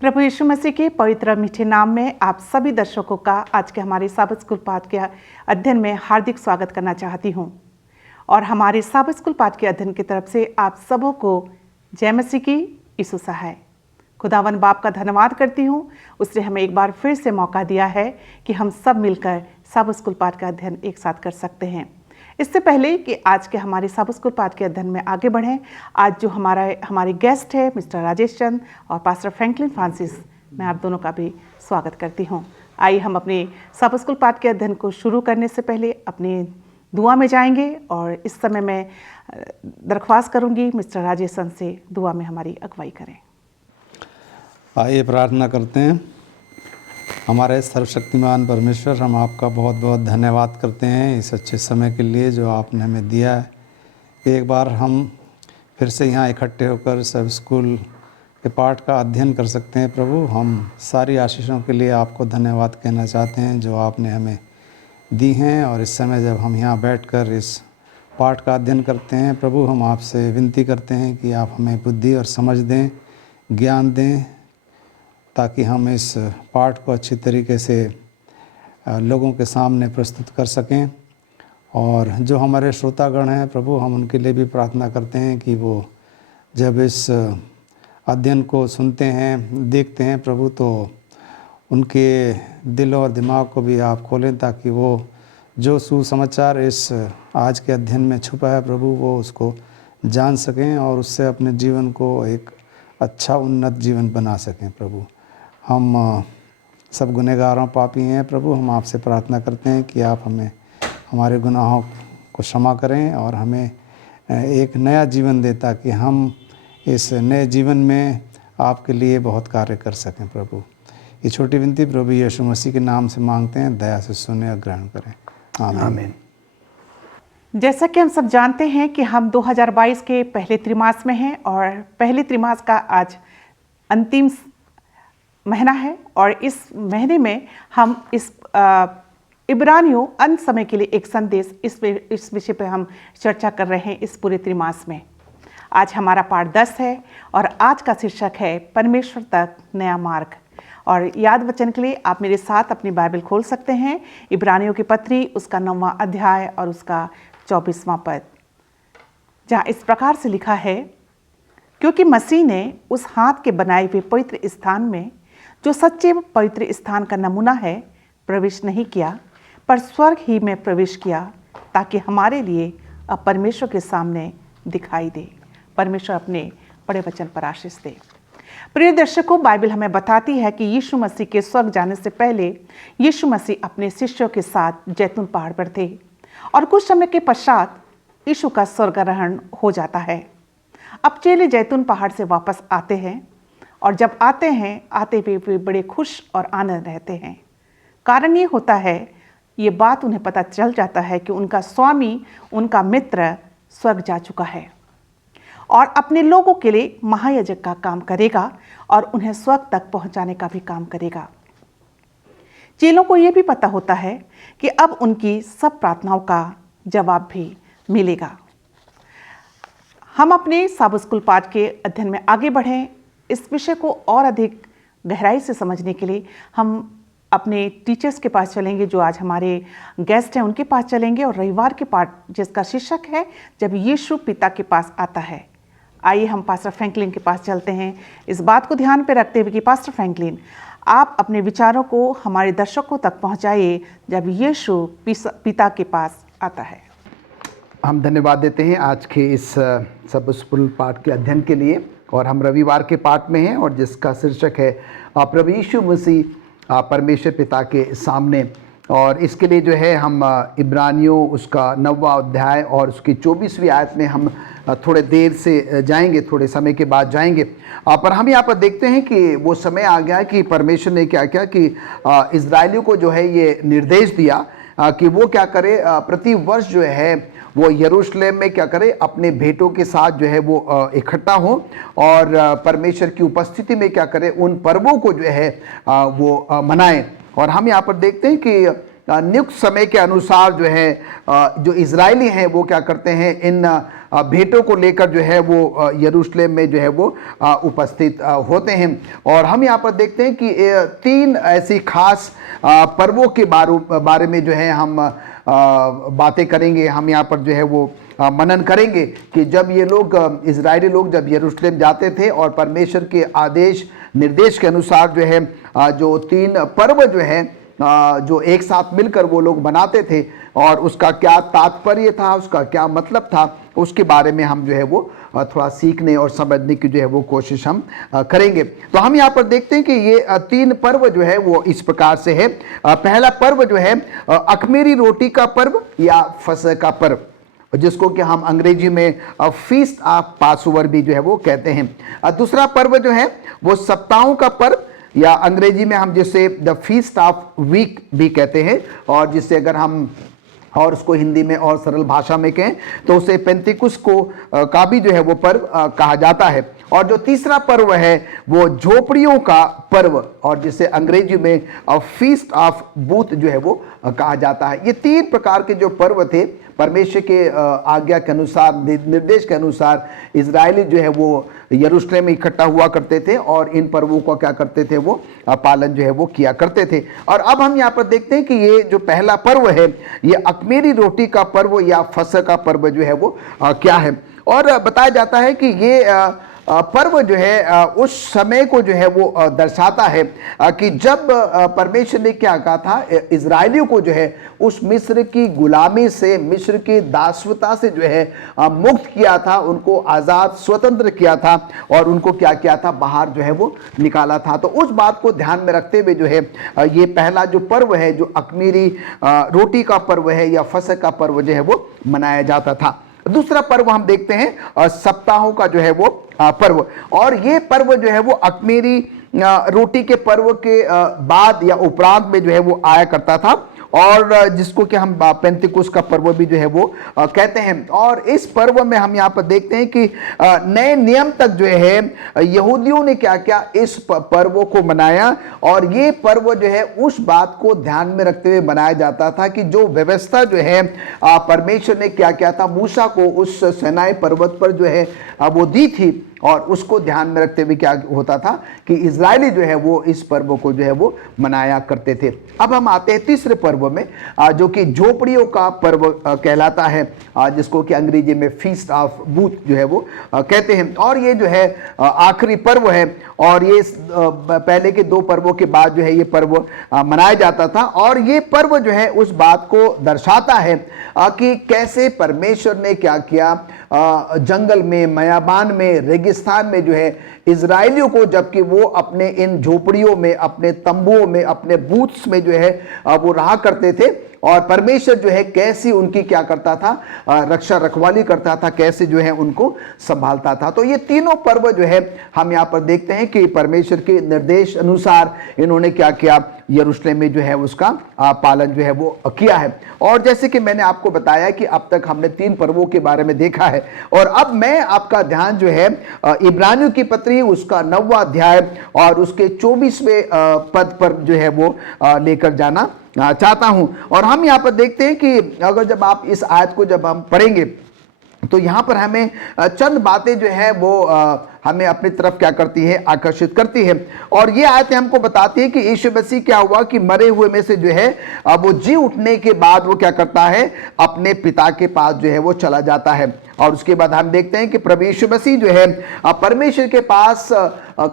प्रभु यीशु मसीह के पवित्र मीठे नाम में आप सभी दर्शकों का आज के हमारे साबित स्कूल पाठ के अध्ययन में हार्दिक स्वागत करना चाहती हूं। और हमारे साबित स्कूल पाठ के अध्ययन की तरफ से आप सबों को जय मसीह की यीशु सहाय। खुदावन बाप का धन्यवाद करती हूं, उसने हमें एक बार फिर से मौका दिया है कि हम सब मिलकर साबित स्कूल पाठ का अध्ययन एक साथ कर सकते हैं। इससे पहले कि आज के हमारे साबित स्कूल पाठ के अध्ययन में आगे बढ़ें, आज जो हमारे गेस्ट है मिस्टर राजेश चंद और पास्टर फ्रैंकलिन फ्रांसिस, मैं आप दोनों का भी स्वागत करती हूं। आइए हम अपने साबित स्कूल पाठ के अध्ययन को शुरू करने से पहले अपने दुआ में जाएंगे और इस समय मैं दरख्वास्त करूंगी मिस्टर राजेश चंद से दुआ में हमारी अगुवाई करें। आइए प्रार्थना करते हैं। हमारे सर्वशक्तिमान परमेश्वर, हम आपका बहुत बहुत धन्यवाद करते हैं इस अच्छे समय के लिए जो आपने हमें दिया है। एक बार हम फिर से यहाँ इकट्ठे होकर सब स्कूल के पाठ का अध्ययन कर सकते हैं। प्रभु, हम सारी आशीषों के लिए आपको धन्यवाद कहना चाहते हैं जो आपने हमें दी हैं। और इस समय जब हम यहाँ बैठकर इस पाठ का अध्ययन करते हैं, प्रभु हम आपसे विनती करते हैं कि आप हमें बुद्धि और समझ दें, ज्ञान दें, ताकि हम इस पाठ को अच्छी तरीके से लोगों के सामने प्रस्तुत कर सकें। और जो हमारे श्रोतागण हैं प्रभु, हम उनके लिए भी प्रार्थना करते हैं कि वो जब इस अध्ययन को सुनते हैं, देखते हैं प्रभु, तो उनके दिल और दिमाग को भी आप खोलें, ताकि वो जो सुसमाचार इस आज के अध्ययन में छुपा है प्रभु, वो उसको जान सकें और उससे अपने जीवन को एक अच्छा उन्नत जीवन बना सकें। प्रभु, हम सब गुनहगारों पापी हैं प्रभु, हम आपसे प्रार्थना करते हैं कि आप हमें हमारे गुनाहों को क्षमा करें और हमें एक नया जीवन दें, ताकि हम इस नए जीवन में आपके लिए बहुत कार्य कर सकें। प्रभु, ये छोटी विनती प्रभु यीशु मसीह के नाम से मांगते हैं, दया से सुने और ग्रहण करें। आमीन। जैसा कि हम सब जानते हैं कि हम 2022 के पहले त्रिमास में हैं और पहले त्रिमास का आज अंतिम महीना है। और इस महीने में हम इस इब्रानियों अंत समय के लिए एक संदेश इस विषय पर हम चर्चा कर रहे हैं इस पूरे त्रिमास में। आज हमारा पाठ 10 है और आज का शीर्षक है परमेश्वर तक नया मार्ग। और याद वचन के लिए आप मेरे साथ अपनी बाइबल खोल सकते हैं, इब्रानियों की पत्री उसका 9वां अध्याय और उसका 24वां पद, जहाँ इस प्रकार से लिखा है, क्योंकि मसीह ने उस हाथ के बनाए हुए पवित्र स्थान में, जो सच्चे पवित्र स्थान का नमूना है, प्रवेश नहीं किया, पर स्वर्ग ही में प्रवेश किया, ताकि हमारे लिए अब परमेश्वर के सामने दिखाई दे। परमेश्वर अपने बड़े वचन पर आशीष दे। प्रिय दर्शकों, बाइबल हमें बताती है कि यीशु मसीह के स्वर्ग जाने से पहले यीशु मसीह अपने शिष्यों के साथ जैतून पहाड़ पर थे और कुछ समय के पश्चात यीशु का स्वर्गारोहण हो जाता है। अब चेले जैतून पहाड़ से वापस आते हैं और जब आते हैं, आते हुए वे बड़े खुश और आनंद रहते हैं। कारण ये होता है, ये बात उन्हें पता चल जाता है कि उनका स्वामी, उनका मित्र स्वर्ग जा चुका है और अपने लोगों के लिए महायाजक का काम करेगा और उन्हें स्वर्ग तक पहुंचाने का भी काम करेगा। चेलों को यह भी पता होता है कि अब उनकी सब प्रार्थनाओं का जवाब भी मिलेगा। हम अपने साबित स्कूल पाठ के अध्ययन में आगे बढ़ें। इस विषय को और अधिक गहराई से समझने के लिए हम अपने टीचर्स के पास चलेंगे, जो आज हमारे गेस्ट हैं उनके पास चलेंगे, और रविवार के पाठ जिसका शीर्षक है जब यीशु पिता के पास आता है। आइए हम पास्टर फ्रैंकलिन के पास चलते हैं, इस बात को ध्यान पे रखते हुए कि पास्टर फ्रैंकलिन, आप अपने विचारों को हमारे दर्शकों तक पहुंचाइए जब यीशु पिता के पास आता है। हम धन्यवाद देते हैं आज के इस सब स्कूल पाठ के अध्ययन के लिए। और हम रविवार के पाठ में हैं और जिसका शीर्षक है प्रभु यीशु मसीह परमेश्वर पिता के सामने। और इसके लिए जो है हम इब्रानियों उसका 9वां अध्याय और उसकी 24वीं आयत में हम थोड़े देर से जाएंगे, थोड़े समय के बाद जाएंगे। पर हम यहाँ पर देखते हैं कि वो समय आ गया कि परमेश्वर ने क्या किया कि इजरायलियों को जो है ये निर्देश दिया कि वो क्या करे, प्रति वर्ष जो है वो यरूशलेम में क्या करे, अपने भेंटों के साथ जो है वो इकट्ठा हो और परमेश्वर की उपस्थिति में क्या करे, उन पर्वों को जो है वो मनाएं। और हम यहाँ पर देखते हैं कि नियुक्त समय के अनुसार जो है जो इजरायली हैं वो क्या करते हैं, इन भेंटों को लेकर जो है वो यरूशलेम में जो है वो उपस्थित होते हैं। और हम यहाँ पर देखते हैं कि 3 ऐसी खास पर्वों के बारे में जो है हम बातें करेंगे। हम यहाँ पर जो है वो मनन करेंगे कि जब ये लोग इजरायली लोग जब यरूशलेम जाते थे और परमेश्वर के आदेश निर्देश के अनुसार जो है जो 3 पर्व जो है जो एक साथ मिलकर वो लोग बनाते थे और उसका क्या तात्पर्य था, उसका क्या मतलब था, उसके बारे में हम जो है वो थोड़ा सीखने और समझने की जो है वो कोशिश हम करेंगे। तो हम यहाँ पर देखते हैं कि ये 3 पर्व जो है वो इस प्रकार से है। पहला पर्व जो है अख़मीरी रोटी का पर्व या फसह का पर्व, जिसको कि हम अंग्रेजी में फीस्ट ऑफ पासओवर भी जो है वो कहते हैं। दूसरा पर्व जो है वो सप्ताहों का पर्व या अंग्रेजी में हम जिसे द फीस्ट ऑफ वीक भी कहते हैं, और जिससे अगर हम और उसको हिंदी में और सरल भाषा में कहें तो उसे पेंतिकुस को का भी जो है वो पर्व कहा जाता है। और जो तीसरा पर्व है वो झोपड़ियों का पर्व, और जिसे अंग्रेजी में फीस्ट ऑफ बूथ जो है वो कहा जाता है। ये 3 प्रकार के जो पर्व थे परमेश्वर के आज्ञा के अनुसार, निर्देश के अनुसार इजरायली जो है वो यरूशलेम में इकट्ठा हुआ करते थे और इन पर्वों को क्या करते थे, वो पालन जो है वो किया करते थे। और अब हम यहाँ पर देखते हैं कि ये जो पहला पर्व है ये अख़मीरी रोटी का पर्व या फसह का पर्व जो है वो क्या है। और बताया जाता है कि ये पर्व जो है उस समय को जो है वो दर्शाता है कि जब परमेश्वर ने क्या कहा था, इजरायलियों को जो है उस मिस्र की गुलामी से, मिस्र की दासवता से जो है मुक्त किया था, उनको आज़ाद स्वतंत्र किया था और उनको क्या किया था, बाहर जो है वो निकाला था। तो उस बात को ध्यान में रखते हुए जो है ये पहला जो पर्व है जो अख़मीरी रोटी का पर्व है या फसह का पर्व जो है वो मनाया जाता था। दूसरा पर्व हम देखते हैं सप्ताहों का जो है वो पर्व, और ये पर्व जो है वो अख़मीरी रोटी के पर्व के बाद या उपरांत में जो है वो आया करता था, और जिसको कि हम पेंतिकुस का पर्व भी जो है वो कहते हैं। और इस पर्व में हम यहाँ पर देखते हैं कि नए नियम तक जो है यहूदियों ने क्या क्या इस पर्वों को मनाया, और ये पर्व जो है उस बात को ध्यान में रखते हुए मनाया जाता था कि जो व्यवस्था जो है परमेश्वर ने क्या किया था, मूसा को उस सीनाई पर्वत पर जो है वो दी थी, और उसको ध्यान में रखते हुए क्या होता था कि इजरायली जो है वो इस पर्व को जो है वो मनाया करते थे। अब हम आते हैं तीसरे पर्व में जो कि झोपड़ियों का पर्व कहलाता है, जिसको कि अंग्रेजी में फीस्ट ऑफ बूथ जो है वो कहते हैं। और ये जो है आखिरी पर्व है, और ये पहले के 2 पर्वों के बाद जो है ये पर्व मनाया जाता था। और ये पर्व जो है उस बात को दर्शाता है कि कैसे परमेश्वर ने क्या किया, जंगल में, मयाबान में, रेगिस्तान में जो है इजरायलियों को, जबकि वो अपने इन झोपड़ियों में, अपने तंबुओं में, अपने बूथ्स में जो है वो रहा करते थे, और परमेश्वर जो है कैसी उनकी क्या करता था, रक्षा रखवाली करता था, कैसे जो है उनको संभालता था। तो ये तीनों पर्व जो है हम यहाँ पर देखते हैं कि परमेश्वर के निर्देश अनुसार इन्होंने क्या किया, यरूशलेम में जो है उसका पालन जो है वो किया है। और जैसे कि मैंने आपको बताया कि अब तक हमने 3 पर्वों के बारे में देखा है, और अब मैं आपका ध्यान जो है इब्रानियों की पत्री उसका 9वां अध्याय और उसके 24वें पद पर जो है वो लेकर जाना चाहता हूं। और हम यहाँ पर देखते हैं कि अगर जब आप इस आयत को जब हम पढ़ेंगे तो यहाँ पर हमें चंद बातें जो है वो हमें अपनी तरफ क्या करती है, आकर्षित करती है। और ये आयतें हमको बताती है कि यीशु मसीह क्या हुआ कि मरे हुए में से जो है वो जी उठने के बाद वो क्या करता है, अपने पिता के पास जो है वो चला जाता है। और उसके बाद हम देखते हैं कि प्रभु यीशु मसीह जो है परमेश्वर के पास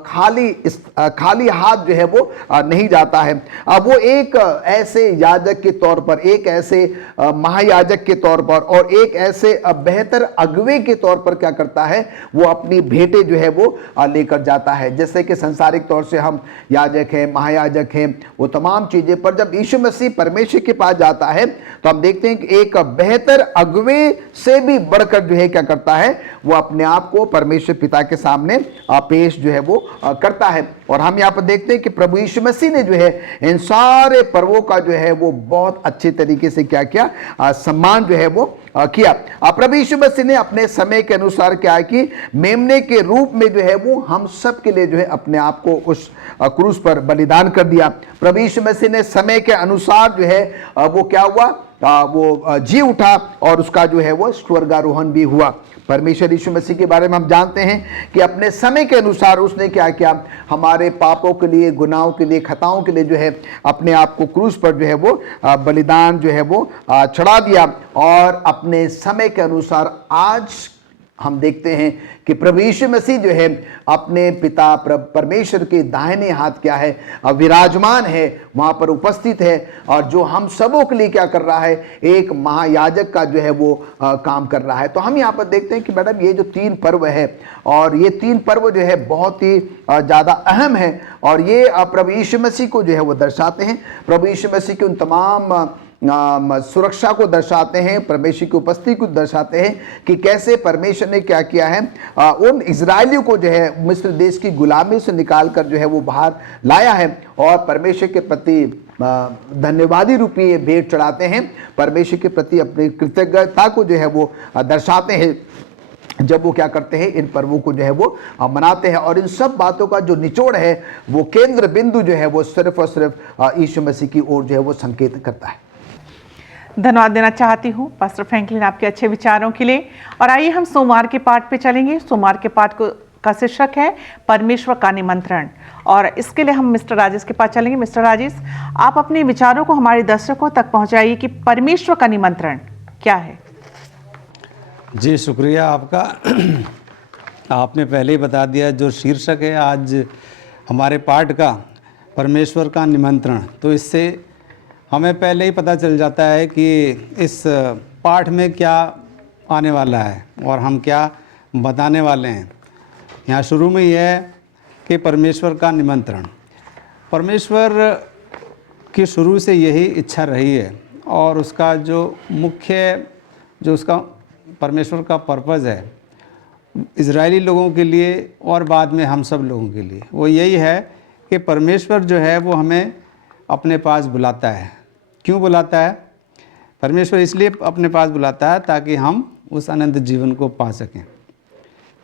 खाली हाथ जो है वो नहीं जाता है। वो एक ऐसे याजक के तौर पर, एक ऐसे महायाजक के तौर पर और एक ऐसे बेहतर अगुवे के तौर पर क्या करता है, वो अपनी भेंटें जो है वो लेकर जाता है। जैसे कि संसारिक तौर से हम याजक हैं, महायाजक हैं, वो तमाम चीजें, पर जब यीशु मसीह परमेश्वर के पास जाता है तो हम देखते हैं कि एक बेहतर अगुवे से भी बढ़कर जो है क्या करता है, वो अपने आप को परमेश्वर पिता के सामने पेश जो है वो करता है। और हम यहाँ पर देखते हैं कि प्रभु यीशु मसीह ने जो है इन सारे पर्वों का जो है वो बहुत अच्छे तरीके से क्या किया, सम्मान जो है वो किया। प्रभु यीशु मसीह ने अपने समय के अनुसार क्या है कि मेमने के रूप में जो है वो हम सब के लिए जो है अपने आप को उस क्रूस पर बलिदान कर दिया। प्रभु यीशु मसीह ने समय के अनुसार जो है वो क्या हुआ, वो जी उठा और उसका जो है वो स्वर्गारोहण भी हुआ। परमेश्वर यीशु मसीह के बारे में हम जानते हैं कि अपने समय के अनुसार उसने क्या किया, हमारे पापों के लिए, गुनाहों के लिए, खताओं के लिए जो है अपने आप को क्रूस पर जो है वो बलिदान जो है वो चढ़ा दिया। और अपने समय के अनुसार आज हम देखते हैं कि प्रभु यीशु मसीह जो है अपने पिता परमेश्वर के दाहिने हाथ क्या है, विराजमान है, वहां पर उपस्थित है। और जो हम सबों के लिए क्या कर रहा है, एक महायाजक का जो है वो काम कर रहा है। तो हम यहाँ पर देखते हैं कि मैडम ये जो 3 पर्व है, और ये 3 पर्व जो है बहुत ही ज़्यादा अहम है, और ये प्रभु यीशु मसीह को जो है वो दर्शाते हैं। प्रभु यीशु मसीह के उन तमाम सुरक्षा को दर्शाते हैं, परमेश्वर की उपस्थिति को दर्शाते हैं कि कैसे परमेश्वर ने क्या किया है, उन इजरायलियों को जो है मिस्र देश की गुलामी से निकाल कर जो है वो बाहर लाया है। और परमेश्वर के प्रति धन्यवादी रूपी ये भेंट चढ़ाते हैं, परमेश्वर के प्रति अपनी कृतज्ञता को जो है वो दर्शाते हैं जब वो क्या करते हैं, इन पर्वों को जो है वो मनाते हैं। और इन सब बातों का जो निचोड़ है, वो केंद्र बिंदु जो है वो सिर्फ और सिर्फ यीशु मसीह की ओर जो है वो संकेत करता है। धन्यवाद देना चाहती हूँ पास्टर फ्रैंकलिन आपके अच्छे विचारों के लिए। और आइए हम सोमवार के पाठ पे चलेंगे। सोमवार के पाठ का शीर्षक है परमेश्वर का निमंत्रण, और इसके लिए हम मिस्टर राजेश के पास चलेंगे। मिस्टर राजेश, आप अपने विचारों को हमारे दर्शकों तक पहुंचाइए कि परमेश्वर का निमंत्रण क्या है। जी शुक्रिया आपका। आपने पहले ही बता दिया जो शीर्षक है आज हमारे पाठ का, परमेश्वर का निमंत्रण। तो इससे हमें पहले ही पता चल जाता है कि इस पाठ में क्या आने वाला है और हम क्या बताने वाले हैं। यहाँ शुरू में यह है कि परमेश्वर का निमंत्रण। परमेश्वर की शुरू से यही इच्छा रही है, और उसका जो मुख्य जो उसका परमेश्वर का पर्पज़ है इजरायली लोगों के लिए और बाद में हम सब लोगों के लिए, वो यही है कि परमेश्वर जो है वो हमें अपने पास बुलाता है। क्यों बुलाता है? परमेश्वर इसलिए अपने पास बुलाता है ताकि हम उस अनंत जीवन को पा सकें।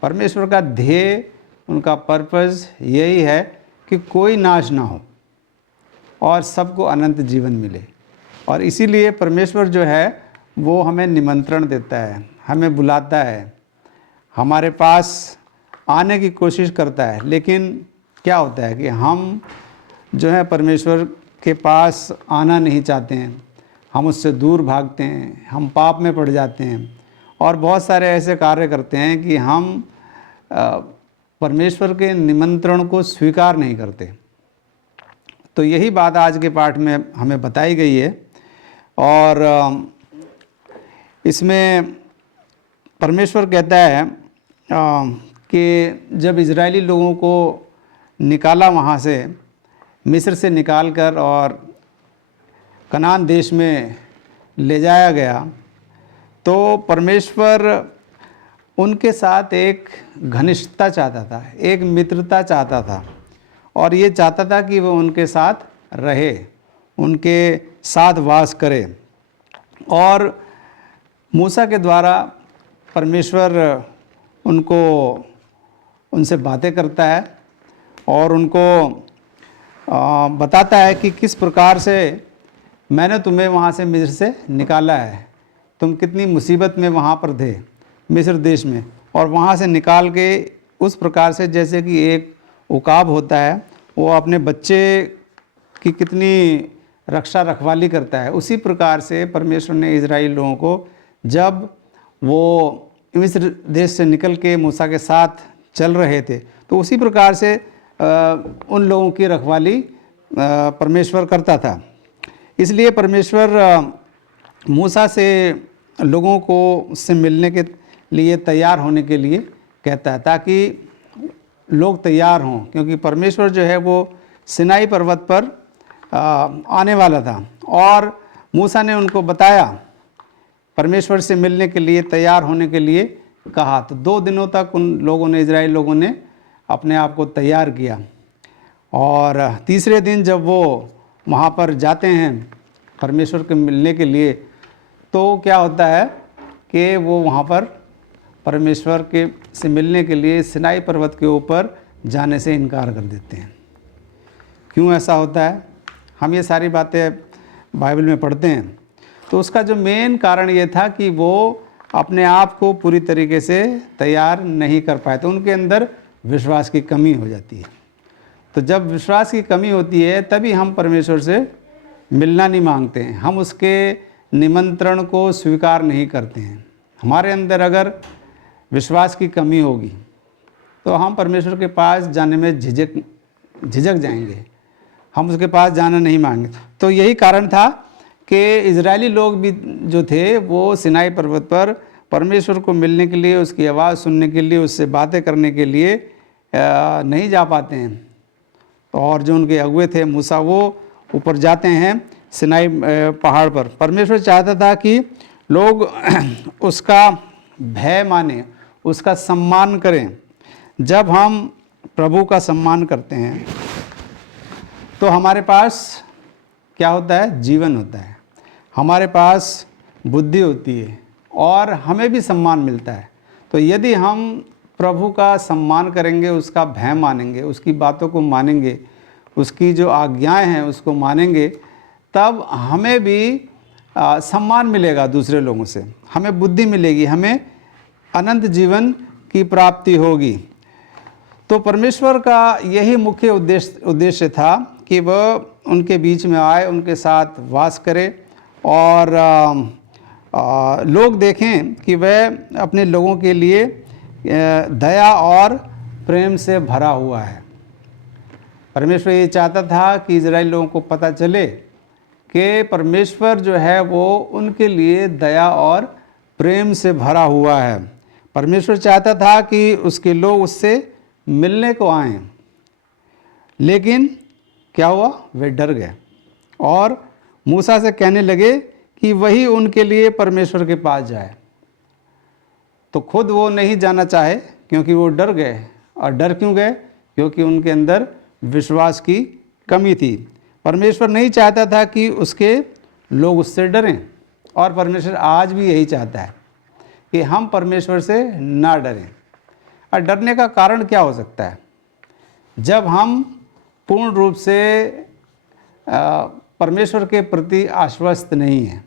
परमेश्वर का ध्येय, उनका पर्पज़ यही है कि कोई नाश ना हो और सबको अनंत जीवन मिले। और इसीलिए परमेश्वर जो है वो हमें निमंत्रण देता है, हमें बुलाता है, हमारे पास आने की कोशिश करता है। लेकिन क्या होता है कि हम जो है परमेश्वर के पास आना नहीं चाहते हैं, हम उससे दूर भागते हैं, हम पाप में पड़ जाते हैं और बहुत सारे ऐसे कार्य करते हैं कि हम परमेश्वर के निमंत्रण को स्वीकार नहीं करते। तो यही बात आज के पाठ में हमें बताई गई है। और इसमें परमेश्वर कहता है कि जब इजरायली लोगों को निकाला वहाँ से, मिस्र से निकालकर और कनान देश में ले जाया गया, तो परमेश्वर उनके साथ एक घनिष्ठता चाहता था, एक मित्रता चाहता था, और ये चाहता था कि वो उनके साथ रहे, उनके साथ वास करे। और मूसा के द्वारा परमेश्वर उनसे बातें करता है और उनको बताता है कि किस प्रकार से मैंने तुम्हें वहाँ से मिस्र से निकाला है। तुम कितनी मुसीबत में वहाँ पर थे मिस्र देश में, और वहाँ से निकाल के उस प्रकार से जैसे कि एक उकाब होता है वो अपने बच्चे की कितनी रक्षा रखवाली करता है, उसी प्रकार से परमेश्वर ने इजराइल लोगों को जब वो मिस्र देश से निकल के मूसा के साथ चल रहे थे तो उसी प्रकार से उन लोगों की रखवाली परमेश्वर करता था। इसलिए परमेश्वर मूसा से लोगों को से मिलने के लिए तैयार होने के लिए कहता है ताकि लोग तैयार हों, क्योंकि परमेश्वर जो है वो सिनाई पर्वत पर आने वाला था और मूसा ने उनको बताया, परमेश्वर से मिलने के लिए तैयार होने के लिए कहा। तो 2 दिनों तक उन लोगों ने, इजराइल लोगों ने अपने आप को तैयार किया, और तीसरे दिन जब वो वहाँ पर जाते हैं परमेश्वर के मिलने के लिए, तो क्या होता है कि वो वहाँ पर परमेश्वर के से मिलने के लिए सिनाई पर्वत के ऊपर जाने से इनकार कर देते हैं। क्यों ऐसा होता है? हम ये सारी बातें बाइबल में पढ़ते हैं, तो उसका जो मेन कारण ये था कि वो अपने आप को पूरी तरीके से तैयार नहीं कर पाए, तो उनके अंदर विश्वास की कमी हो जाती है। तो जब विश्वास की कमी होती है तभी हम परमेश्वर से मिलना नहीं मांगते हैं, हम उसके निमंत्रण को स्वीकार नहीं करते हैं। हमारे अंदर अगर विश्वास की कमी होगी तो हम परमेश्वर के पास जाने में झिझक जाएंगे, हम उसके पास जाना नहीं मांगे। तो यही कारण था कि इजरायली लोग भी जो थे वो सिनाई पर्वत पर परमेश्वर को मिलने के लिए, उसकी आवाज़ सुनने के लिए, उससे बातें करने के लिए नहीं जा पाते हैं। और जो उनके अगुए थे मूसा, वो ऊपर जाते हैं सिनाई पहाड़ पर। परमेश्वर चाहता था कि लोग उसका भय माने, उसका सम्मान करें। जब हम प्रभु का सम्मान करते हैं तो हमारे पास क्या होता है? जीवन होता है, हमारे पास बुद्धि होती है और हमें भी सम्मान मिलता है। तो यदि हम प्रभु का सम्मान करेंगे, उसका भय मानेंगे, उसकी बातों को मानेंगे, उसकी जो आज्ञाएं हैं उसको मानेंगे, तब हमें भी सम्मान मिलेगा दूसरे लोगों से, हमें बुद्धि मिलेगी, हमें अनंत जीवन की प्राप्ति होगी। तो परमेश्वर का यही मुख्य उद्देश्य था कि वह उनके बीच में आए, उनके साथ वास करे और लोग देखें कि वह अपने लोगों के लिए दया और प्रेम से भरा हुआ है। परमेश्वर ये चाहता था कि इजराइल लोगों को पता चले कि परमेश्वर जो है वो उनके लिए दया और प्रेम से भरा हुआ है। परमेश्वर चाहता था कि उसके लोग उससे मिलने को आएं, लेकिन क्या हुआ? वे डर गए और मूसा से कहने लगे कि वही उनके लिए परमेश्वर के पास जाए। तो खुद वो नहीं जाना चाहे क्योंकि वो डर गए। और डर क्यों गए? क्योंकि उनके अंदर विश्वास की कमी थी। परमेश्वर नहीं चाहता था कि उसके लोग उससे डरें, और परमेश्वर आज भी यही चाहता है कि हम परमेश्वर से ना डरें। और डरने का कारण क्या हो सकता है? जब हम पूर्ण रूप से परमेश्वर के प्रति आश्वस्त नहीं हैं,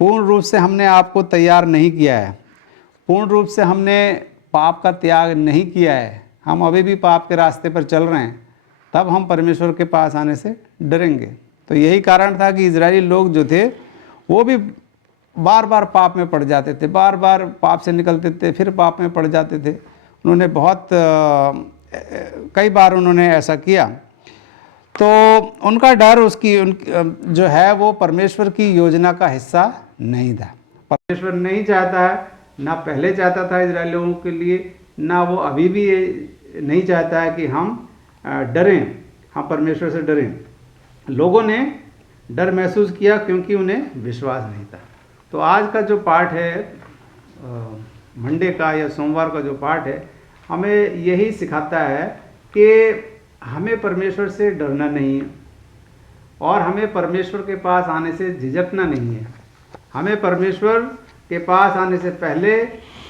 पूर्ण रूप से हमने आपको तैयार नहीं किया है, पूर्ण रूप से हमने पाप का त्याग नहीं किया है, हम अभी भी पाप के रास्ते पर चल रहे हैं, तब हम परमेश्वर के पास आने से डरेंगे। तो यही कारण था कि इजरायली लोग जो थे वो भी बार बार पाप में पड़ जाते थे, बार बार पाप से निकलते थे, फिर पाप में पड़ जाते थे। उन्होंने कई बार उन्होंने ऐसा किया। तो उनका डर जो है वो परमेश्वर की योजना का हिस्सा नहीं था। परमेश्वर नहीं चाहता है, ना पहले चाहता था इजराइल लोगों के लिए, ना वो अभी भी नहीं चाहता है कि हम डरें, हम परमेश्वर से डरें। लोगों ने डर महसूस किया क्योंकि उन्हें विश्वास नहीं था। तो आज का जो पाठ है, मंडे का या सोमवार का जो पाठ है, हमें यही सिखाता है कि हमें परमेश्वर से डरना नहीं है और हमें परमेश्वर के पास आने से झिझकना नहीं है। हमें परमेश्वर के पास आने से पहले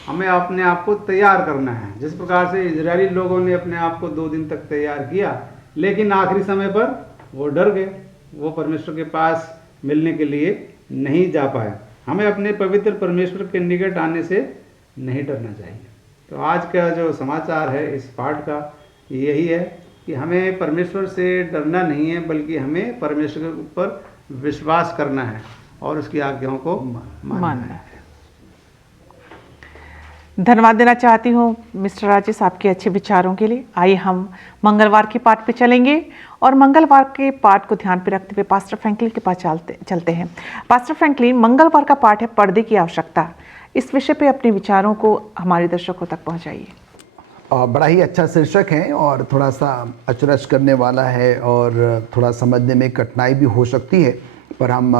हमें अपने आप को तैयार करना है। जिस प्रकार से इजरायली लोगों ने अपने आप को 2 दिन तक तैयार किया, लेकिन आखिरी समय पर वो डर गए, वो परमेश्वर के पास मिलने के लिए नहीं जा पाए। हमें अपने पवित्र परमेश्वर के निकट आने से नहीं डरना चाहिए। तो आज का जो समाचार है इस पाठ का यही है कि हमें परमेश्वर से डरना नहीं है, बल्कि हमें परमेश्वर के ऊपर विश्वास करना है और उसकी आज्ञाओं को मानना है। धन्यवाद देना चाहती हूँ मिस्टर राजेश आपके अच्छे विचारों के लिए। आइए हम मंगलवार के पाठ पे चलेंगे और मंगलवार के पाठ को ध्यान पे रखते हुए पास्टर फ्रैंकलिन के पास चलते हैं। पास्टर फ्रैंकलिन, मंगलवार का पाठ है पर्दे की आवश्यकता। इस विषय पे अपने विचारों को हमारे दर्शकों तक पहुँचाइए। बड़ा ही अच्छा शीर्षक है और थोड़ा सा अचरज करने वाला है और थोड़ा समझने में कठिनाई भी हो सकती है, पर हम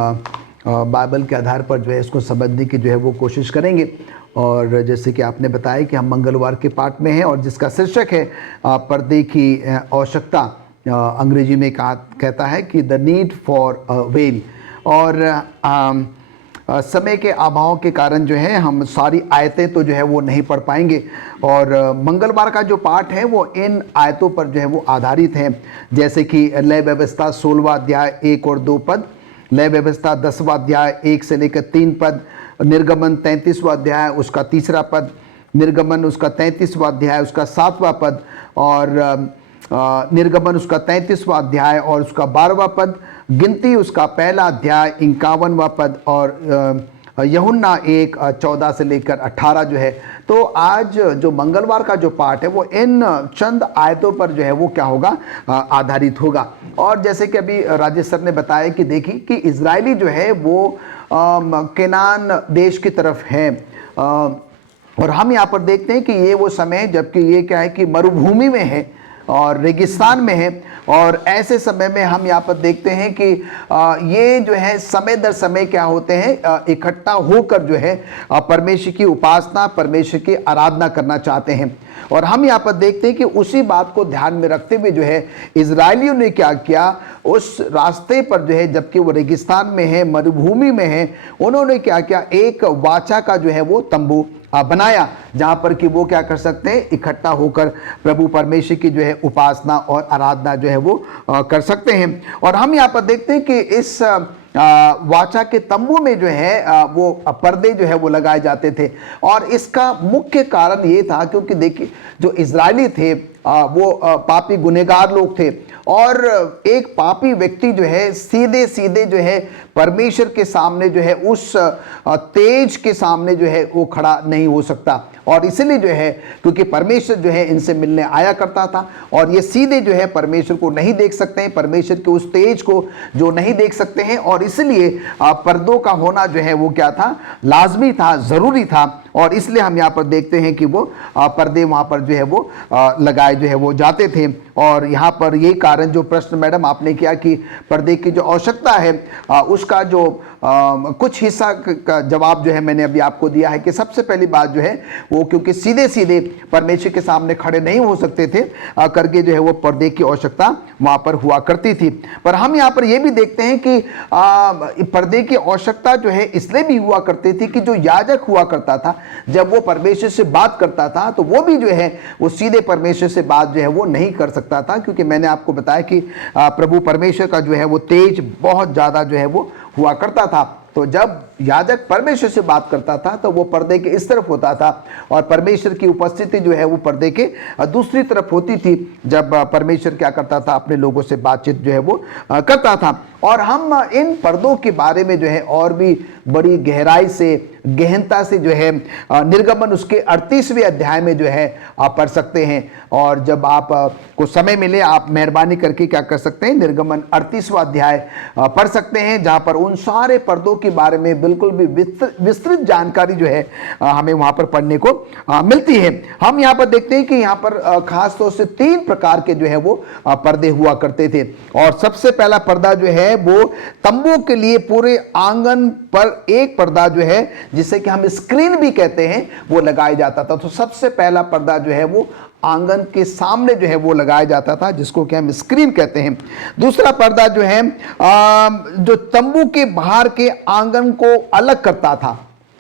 बाइबल के आधार पर जो है इसको समझने की जो है वो कोशिश करेंगे। और जैसे कि आपने बताया कि हम मंगलवार के पाठ में हैं और जिसका शीर्षक है पर्दे की आवश्यकता। अंग्रेजी में कहता है कि the need for a well. और समय के अभाव के कारण जो है हम सारी आयतें तो जो है वो नहीं पढ़ पाएंगे, और मंगलवार का जो पाठ है वो इन आयतों पर जो है वो आधारित है, जैसे कि लय व्यवस्था 16वां अध्याय 1 और 2 पद, लय व्यवस्था 10वां अध्याय 1 से लेकर 3 पद, निर्गमन 33वां अध्याय उसका 3रा पद, निर्गमन उसका 33वां अध्याय उसका 7वां पद, और निर्गमन उसका 33वां अध्याय और उसका 12वां पद, गिनती उसका पहला अध्याय 51वां पद, और यूहन्ना 1 14 से लेकर 18 जो है। तो आज जो मंगलवार का जो पाठ है वो इन चंद आयतों पर जो है वो क्या होगा, आधारित होगा। और जैसे कि अभी राजेश सर ने बताया कि देखिए कि इजरायली जो है वो केनान देश की तरफ है, और हम यहाँ पर देखते हैं कि ये वो समय है जबकि ये क्या है कि मरुभूमि में है और रेगिस्तान में है, और ऐसे समय में हम यहाँ पर देखते हैं कि ये जो है समय दर समय क्या होते हैं, इकट्ठा होकर जो है परमेश्वर की उपासना, परमेश्वर की आराधना करना चाहते हैं। और हम यहाँ पर देखते हैं कि उसी बात को ध्यान में रखते हुए जो है इजरायलियों ने क्या किया, उस रास्ते पर जो है जबकि वो रेगिस्तान में है, मरुभूमि में है, उन्होंने क्या किया, एक वाचा का जो है वो तंबू बनाया, जहां पर कि वो क्या कर सकते हैं, इकट्ठा होकर प्रभु परमेश्वर की जो है उपासना और आराधना जो है वो कर सकते हैं। और हम यहाँ पर देखते हैं कि इस वाचा के तंबू में जो है वो पर्दे जो है वो लगाए जाते थे, और इसका मुख्य कारण ये था क्योंकि देखिए जो इजरायली थे वो पापी गुनहगार लोग थे, और एक पापी व्यक्ति जो है सीधे सीधे जो है परमेश्वर के सामने जो है उस तेज के सामने जो है वो खड़ा नहीं हो सकता, और इसलिए जो है क्योंकि परमेश्वर जो है इनसे मिलने आया करता था, और ये सीधे जो है परमेश्वर को नहीं देख सकते हैं, परमेश्वर के उस तेज को जो नहीं देख सकते हैं, और इसलिए पर्दों का होना जो है वो क्या था, लाजमी था, ज़रूरी था। और इसलिए हम यहाँ पर देखते हैं कि वो पर्दे वहाँ पर जो है वो लगाए जो है वो जाते थे। और यहाँ पर यही कारण जो प्रश्न मैडम आपने किया कि पर्दे की जो आवश्यकता है उसका जो कुछ हिस्सा का जवाब जो है मैंने अभी आपको दिया है कि सबसे पहली बात जो है वो क्योंकि सीधे सीधे परमेश्वर के सामने खड़े नहीं हो सकते थे करके जो है वो पर्दे की आवश्यकता वहाँ पर हुआ करती थी। पर हम यहाँ पर ये भी देखते हैं कि पर्दे की आवश्यकता जो है इसलिए भी हुआ करती थी कि जो याजक हुआ करता था जब वो परमेश्वर से बात करता था तो वो भी जो है वो सीधे परमेश्वर से बात जो है वो नहीं कर सकता था, क्योंकि मैंने आपको बताया कि प्रभु परमेश्वर का जो है वो तेज बहुत ज़्यादा जो है वो हुआ करता था। तो जब याजक परमेश्वर से बात करता था तो वो पर्दे के इस तरफ होता था, और परमेश्वर की उपस्थिति जो है वो पर्दे के दूसरी तरफ होती थी जब परमेश्वर क्या करता था, अपने लोगों से बातचीत जो है वो करता था। और हम इन पर्दों के बारे में जो है और भी बड़ी गहराई से, गहनता से जो है निर्गमन उसके 38वें अध्याय में जो है आप पढ़ सकते हैं। और जब आप को समय मिले आप मेहरबानी करके क्या कर सकते हैं, निर्गमन 38वां अध्याय पढ़ सकते हैं, जहां पर उन सारे पर्दों के बारे में बिल्कुल भी विस्तृत जानकारी जो है हमें वहां पर पढ़ने को मिलती है। हम यहाँ पर देखते हैं कि यहाँ पर खास तौर से 3 प्रकार के जो है वो पर्दे हुआ करते थे। और सबसे पहला पर्दा जो है वो तंबू के लिए पूरे आंगन पर एक पर्दा जो है जिसे कि हम स्क्रीन भी कहते हैं वो लगाया जाता था। तो सबसे पहला पर्दा जो है वो आंगन के सामने जो है वो लगाया जाता था, जिसको कि हम स्क्रीन कहते हैं। दूसरा पर्दा जो है जो तंबू के बाहर के आंगन को अलग करता था।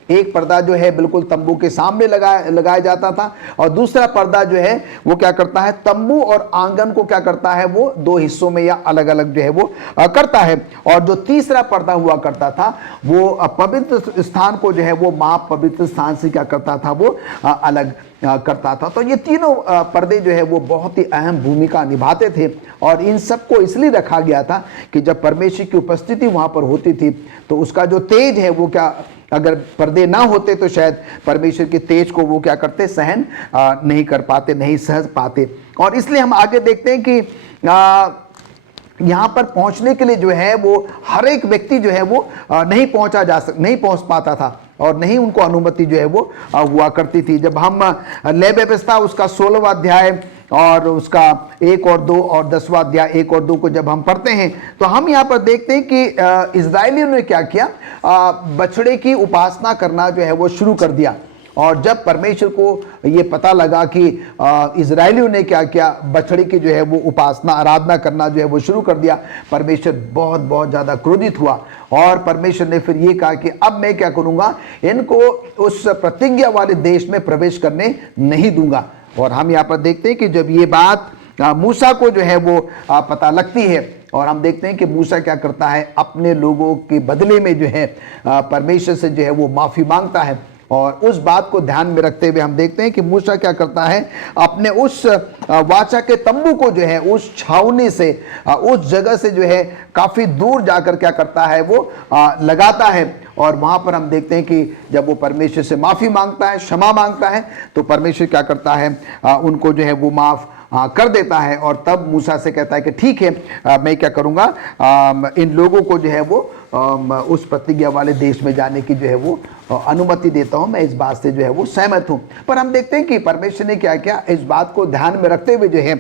एक पर्दा जो है बिल्कुल तंबू के सामने लगाया जाता था, और दूसरा पर्दा जो है वो क्या करता है, तंबू और आंगन को क्या करता है, वो 2 हिस्सों में या अलग अलग जो है वो करता है। और जो तीसरा पर्दा हुआ करता था वो पवित्र स्थान को जो है वो महापवित्र स्थान से क्या करता था, वो अलग करता था। तो ये तीनों पर्दे जो है वो बहुत ही अहम भूमिका निभाते थे, और इन सबको इसलिए रखा गया था कि जब परमेश्वर की उपस्थिति वहाँ पर होती थी तो उसका जो तेज है वो क्या, अगर पर्दे ना होते तो शायद परमेश्वर के तेज को वो क्या करते, सहन नहीं कर पाते, नहीं सहज पाते। और इसलिए हम आगे देखते हैं कि यहाँ पर पहुँचने के लिए जो है वो हर एक व्यक्ति जो है वो नहीं पहुँच पाता था, और नहीं उनको अनुमति जो है वो हुआ करती थी। जब हम लय व्यवस्था उसका 16वां अध्याय और उसका 1 और 2 और 10वां अध्याय 1 और 2 को जब हम पढ़ते हैं तो हम यहाँ पर देखते हैं कि इजरायलियों ने क्या किया, बछड़े की उपासना करना जो है वो शुरू कर दिया। और जब परमेश्वर को ये पता लगा कि इजरायलियों ने क्या किया, बछड़ी की जो है वो उपासना आराधना करना जो है वो शुरू कर दिया, परमेश्वर बहुत बहुत ज़्यादा क्रोधित हुआ और परमेश्वर ने फिर ये कहा कि अब मैं क्या करूँगा, इनको उस प्रतिज्ञा वाले देश में प्रवेश करने नहीं दूंगा। और हम यहाँ पर देखते हैं कि जब ये बात मूसा को जो है वो पता लगती है और हम देखते हैं कि मूसा क्या करता है, अपने लोगों के बदले में जो है परमेश्वर से जो है वो माफ़ी मांगता है। और उस बात को ध्यान में रखते हुए हम देखते हैं कि मूसा क्या करता है, अपने उस वाचा के तंबू को जो है उस छावनी से, उस जगह से जो है काफ़ी दूर जाकर क्या करता है, वो लगाता है। और वहाँ पर हम देखते हैं कि जब वो परमेश्वर से माफ़ी मांगता है, क्षमा मांगता है, तो परमेश्वर क्या करता है, उनको जो है वो माफ़ कर देता है। और तब मूसा से कहता है कि ठीक है, मैं क्या करूँगा, इन लोगों को जो है वो उस प्रतिज्ञा वाले देश में जाने की जो है वो अनुमति देता हूं, मैं इस बात से जो है वो सहमत हूं। पर हम देखते हैं कि परमेश्वर ने क्या किया, इस बात को ध्यान में रखते हुए जो है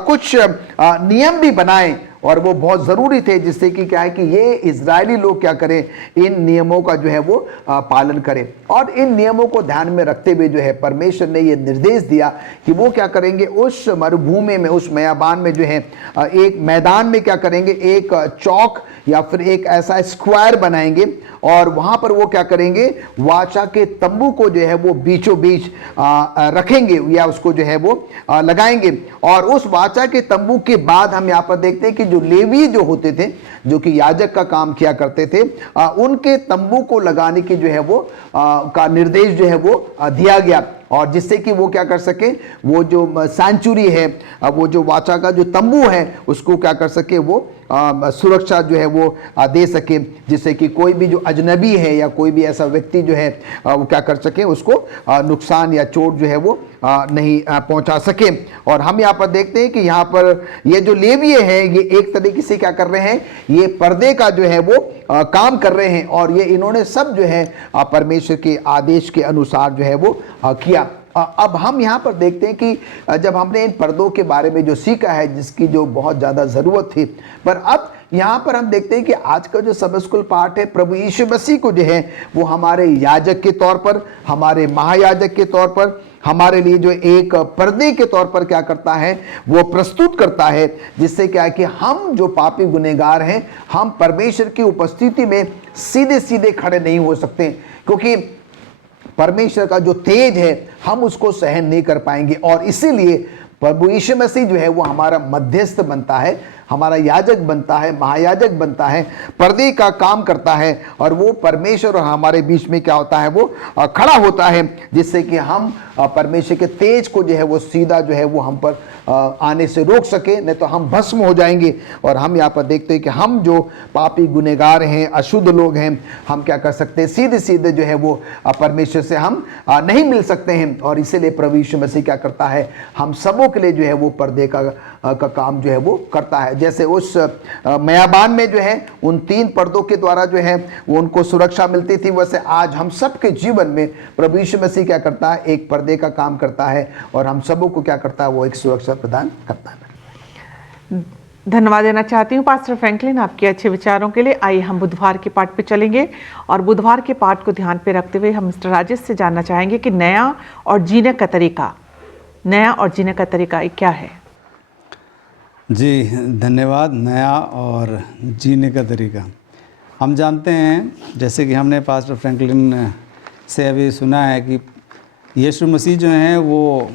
कुछ नियम भी बनाए और वो बहुत ज़रूरी थे, जिससे कि क्या है कि ये इजरायली लोग क्या करें, इन नियमों का जो है वो पालन करें। और इन नियमों को ध्यान में रखते हुए जो है परमेश्वर ने ये निर्देश दिया कि वो क्या करेंगे, उस मरुभूमि में, उस मयाबान में जो है एक मैदान में क्या करेंगे, एक चौक या फिर एक ऐसा स्क्वायर बनाएंगे और वहाँ पर वो क्या करेंगे, वाचा के तंबू को जो है वो बीचों बीच रखेंगे या उसको जो है वो लगाएंगे। और उस वाचा के तंबू के बाद हम यहाँ पर देखते हैं कि जो लेवी जो होते थे, जो कि याजक का काम किया करते थे, उनके तंबू को लगाने की जो है वो का निर्देश जो है वो दिया गया। और जिससे कि वो क्या कर सके, वो जो सेंचुरी है, वो जो वाचा का जो तंबू है, उसको क्या कर सके, वो सुरक्षा जो है वो दे सके, जिससे कि कोई भी जो अजनबी है या कोई भी ऐसा व्यक्ति जो है वो क्या कर सके, उसको नुकसान या चोट जो है वो नहीं पहुंचा सके। और हम यहाँ पर देखते हैं कि यहाँ पर ये जो लेवीय है, ये एक तरीके से क्या कर रहे हैं, ये पर्दे का जो है वो काम कर रहे हैं और ये इन्होंने सब जो है परमेश्वर के आदेश के अनुसार जो है वो किया। अब हम यहाँ पर देखते हैं कि जब हमने इन पर्दों के बारे में जो सीखा है, जिसकी जो बहुत ज़्यादा ज़रूरत थी, पर अब यहाँ पर हम देखते हैं कि आज का जो सबक स्कूल पाठ है, प्रभु यीशु मसीह को जो है वो हमारे याजक के तौर पर, हमारे महायाजक के तौर पर, हमारे लिए जो एक पर्दे के तौर पर क्या करता है, वो प्रस्तुत करता है, जिससे क्या है कि हम जो पापी गुनहगार हैं, हम परमेश्वर की उपस्थिति में सीधे सीधे खड़े नहीं हो सकते, क्योंकि परमेश्वर का जो तेज है हम उसको सहन नहीं कर पाएंगे। और इसीलिए प्रभु यीशु मसीह जो है वो हमारा मध्यस्थ बनता है, हमारा याजक बनता है, महायाजक बनता है, पर्दे का काम करता है और वो परमेश्वर और हमारे बीच में क्या होता है, वो खड़ा होता है, जिससे कि हम परमेश्वर के तेज को जो है वो सीधा जो है वो हम पर आने से रोक सके, नहीं तो हम भस्म हो जाएंगे। और हम यहाँ पर देखते हैं कि हम जो पापी गुनहगार हैं, अशुद्ध लोग हैं, हम क्या कर सकते हैं, सीधे सीधे जो है वो परमेश्वर से हम नहीं मिल सकते हैं। और इसीलिए प्रभु यीशु मसीह क्या करता है, हम सबों के लिए जो है वो पर्दे का काम जो है वो करता है। जैसे उस मयाबान में जो है उन 3 पर्दों के द्वारा जो है वो उनको सुरक्षा मिलती थी, वैसे आज हम सबके जीवन में प्रभु यीशु मसीह क्या करता है, एक पर्दे का काम करता है और हम सबों को क्या करता है, वो एक सुरक्षा प्रदान करता है। धन्यवाद देना चाहती हूँ पास्टर फ्रैंकलिन आपके अच्छे विचारों के लिए। आइए हम बुधवार के पाठ पे चलेंगे और बुधवार के पाठ को ध्यान पे रखते हुए हम मिस्टर राजेश से जानना चाहेंगे कि नया और जीने का तरीका, नया और जीने का तरीका क्या है। जी धन्यवाद। नया और जीने का तरीका, हम जानते हैं, जैसे कि हमने पास्टर फ्रैंकलिन से अभी सुना है कि यीशु मसीह जो हैं वो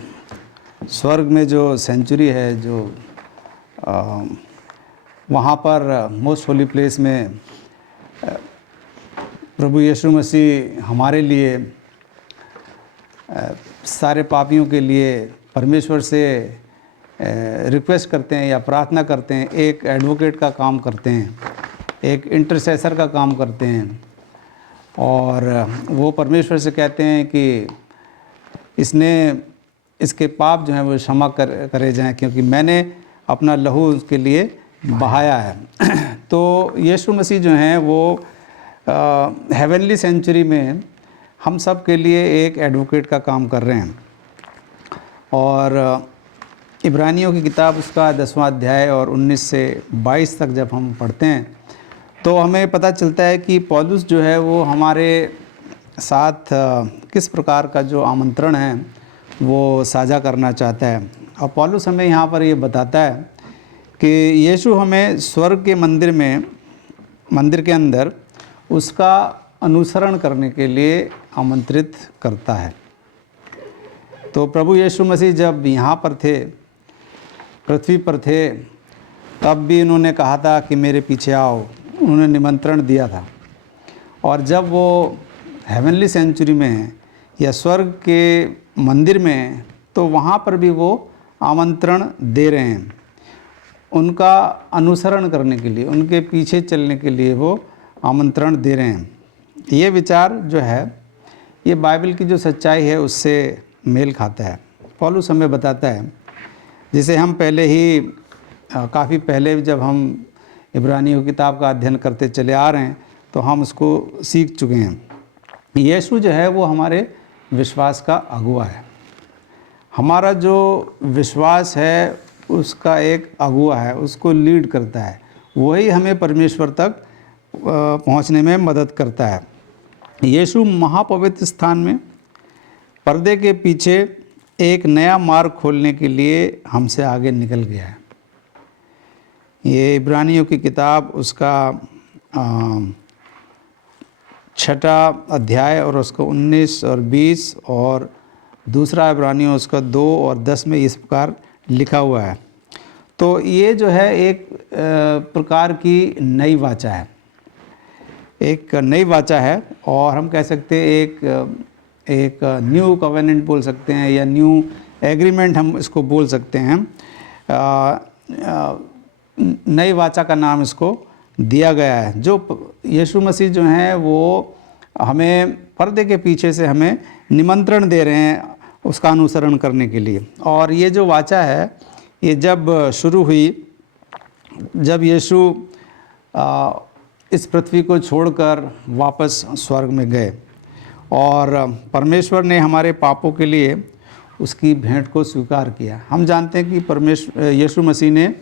स्वर्ग में जो सेंचुरी है, जो वहाँ पर मोस्ट होली प्लेस में प्रभु यीशु मसीह हमारे लिए, सारे पापियों के लिए परमेश्वर से रिक्वेस्ट करते हैं या प्रार्थना करते हैं, एक एडवोकेट का काम करते हैं, एक इंटरसेसर का काम करते हैं। और वो परमेश्वर से कहते हैं कि इसके पाप जो हैं वो क्षमा करे जाएं, क्योंकि मैंने अपना लहू उसके लिए बहाया है। तो यीशु मसीह जो हैं वो हेवनली सेंचुरी में हम सब के लिए एक एडवोकेट का काम कर रहे हैं। और इब्रानियों की किताब उसका 10वां अध्याय और 19 से 22 तक जब हम पढ़ते हैं तो हमें पता चलता है कि पौलुस जो है वो हमारे साथ किस प्रकार का जो आमंत्रण है वो साझा करना चाहता है। और पौलुस हमें यहाँ पर ये बताता है कि यीशु हमें स्वर्ग के मंदिर के अंदर उसका अनुसरण करने के लिए आमंत्रित करता है। तो प्रभु यीशु मसीह जब यहाँ पर थे, पृथ्वी पर थे, तब भी उन्होंने कहा था कि मेरे पीछे आओ, उन्होंने निमंत्रण दिया था। और जब वो हेवनली सेंचुरी में हैं या स्वर्ग के मंदिर में हैं, तो वहाँ पर भी वो आमंत्रण दे रहे हैं, उनका अनुसरण करने के लिए, उनके पीछे चलने के लिए वो आमंत्रण दे रहे हैं। ये विचार जो है ये बाइबल की जो सच्चाई है उससे मेल खाता है। पौलुस हमें बताता है, जिसे हम पहले ही काफ़ी पहले जब हम इब्रानियों की किताब का अध्ययन करते चले आ रहे हैं तो हम उसको सीख चुके हैं। यीशु जो है वो हमारे विश्वास का अगुआ है। हमारा जो विश्वास है उसका एक अगुआ है, उसको लीड करता है, वही हमें परमेश्वर तक पहुंचने में मदद करता है। यीशु महापवित्र स्थान में पर्दे के पीछे एक नया मार्ग खोलने के लिए हमसे आगे निकल गया है। ये इब्रानियों की किताब उसका 6वां अध्याय और उसका 19 और 20 और दूसरा इब्रानियों उसका 2 और 10 में इस प्रकार लिखा हुआ है। तो ये जो है एक प्रकार की नई वाचा है, एक नई वाचा है, और हम कह सकते हैं एक न्यू कवेनेंट बोल सकते हैं या न्यू एग्रीमेंट हम इसको बोल सकते हैं। नई वाचा का नाम इसको दिया गया है। जो यीशु मसीह जो हैं वो हमें पर्दे के पीछे से हमें निमंत्रण दे रहे हैं उसका अनुसरण करने के लिए। और ये जो वाचा है ये जब शुरू हुई, जब यीशु इस पृथ्वी को छोड़कर वापस स्वर्ग में गए और परमेश्वर ने हमारे पापों के लिए उसकी भेंट को स्वीकार किया। हम जानते हैं कि यीशु मसीह ने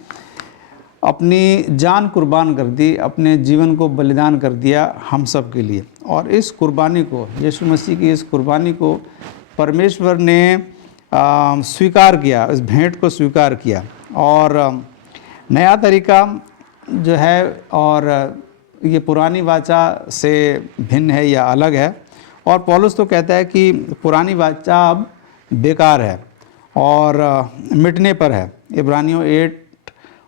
अपनी जान कुर्बान कर दी, अपने जीवन को बलिदान कर दिया हम सब के लिए। और इस कुर्बानी को, यीशु मसीह की इस कुर्बानी को परमेश्वर ने स्वीकार किया, इस भेंट को स्वीकार किया। और नया तरीका जो है, और ये पुरानी वाचा से भिन्न है या अलग है। और पौलुस तो कहता है कि पुरानी वाचा अब बेकार है और मिटने पर है। इब्रानियों 8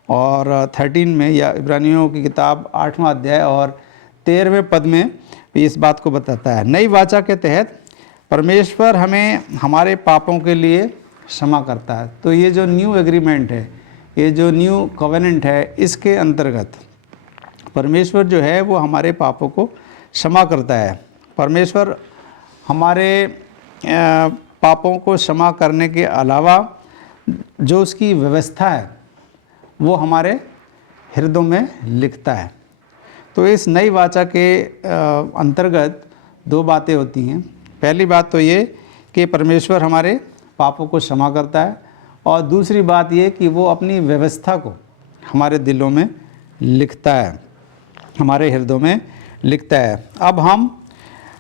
और 13 में, या इब्रानियों की किताब 8वां अध्याय और 13वें पद में इस बात को बताता है। नई वाचा के तहत परमेश्वर हमें हमारे पापों के लिए क्षमा करता है। तो ये जो न्यू एग्रीमेंट है, ये जो न्यू कवेनेंट है, इसके अंतर्गत परमेश्वर जो है वो हमारे पापों को क्षमा करता है। परमेश्वर हमारे पापों को क्षमा करने के अलावा जो उसकी व्यवस्था है वो हमारे हृदयों में लिखता है। तो इस नई वाचा के अंतर्गत 2 बातें होती हैं। पहली बात तो ये कि परमेश्वर हमारे पापों को क्षमा करता है, और दूसरी बात ये कि वो अपनी व्यवस्था को हमारे दिलों में लिखता है, हमारे हृदयों में लिखता है। अब हम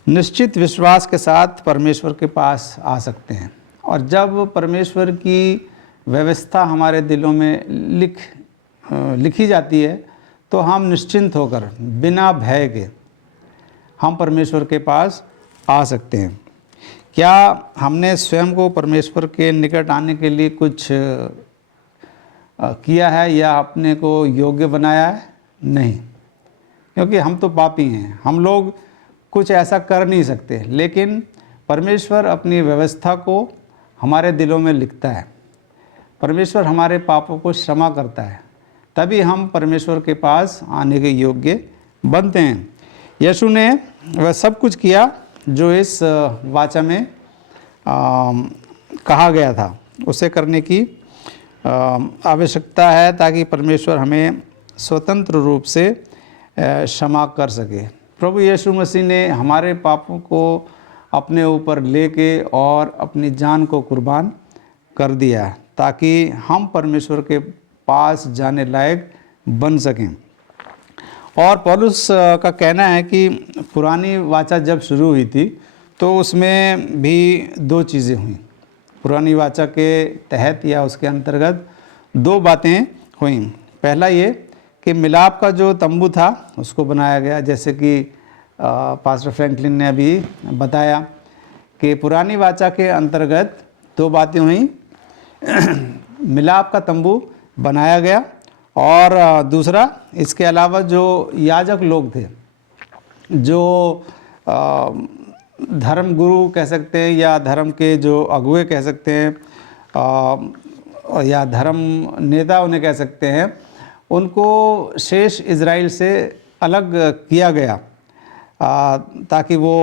निश्चित विश्वास के साथ परमेश्वर के पास आ सकते हैं। और जब परमेश्वर की व्यवस्था हमारे दिलों में लिखी जाती है तो हम निश्चिंत होकर बिना भय के हम परमेश्वर के पास आ सकते हैं। क्या हमने स्वयं को परमेश्वर के निकट आने के लिए कुछ किया है या अपने को योग्य बनाया है? नहीं, क्योंकि हम तो पापी हैं, हम लोग कुछ ऐसा कर नहीं सकते। लेकिन परमेश्वर अपनी व्यवस्था को हमारे दिलों में लिखता है, परमेश्वर हमारे पापों को क्षमा करता है, तभी हम परमेश्वर के पास आने के योग्य बनते हैं। यीशु ने वह सब कुछ किया जो इस वाचा में कहा गया था, उसे करने की आवश्यकता है ताकि परमेश्वर हमें स्वतंत्र रूप से क्षमा कर सके। प्रभु यीशु मसीह ने हमारे पापों को अपने ऊपर लेके और अपनी जान को कुर्बान कर दिया ताकि हम परमेश्वर के पास जाने लायक बन सकें। और पौलुस का कहना है कि पुरानी वाचा जब शुरू हुई थी तो उसमें भी दो चीज़ें हुई। पुरानी वाचा के तहत या उसके अंतर्गत दो बातें हुई। पहला ये कि मिलाप का जो तंबू था उसको बनाया गया, जैसे कि पास्टर फ्रैंकलिन ने अभी बताया कि पुरानी वाचा के अंतर्गत दो बातें हुई। मिलाप का तंबू बनाया गया और दूसरा इसके अलावा जो याजक लोग थे, जो धर्म गुरु कह सकते हैं या धर्म के जो अगुए कह सकते हैं या धर्म नेता उन्हें कह सकते हैं, उनको शेष इज़राइल से अलग किया गया ताकि वो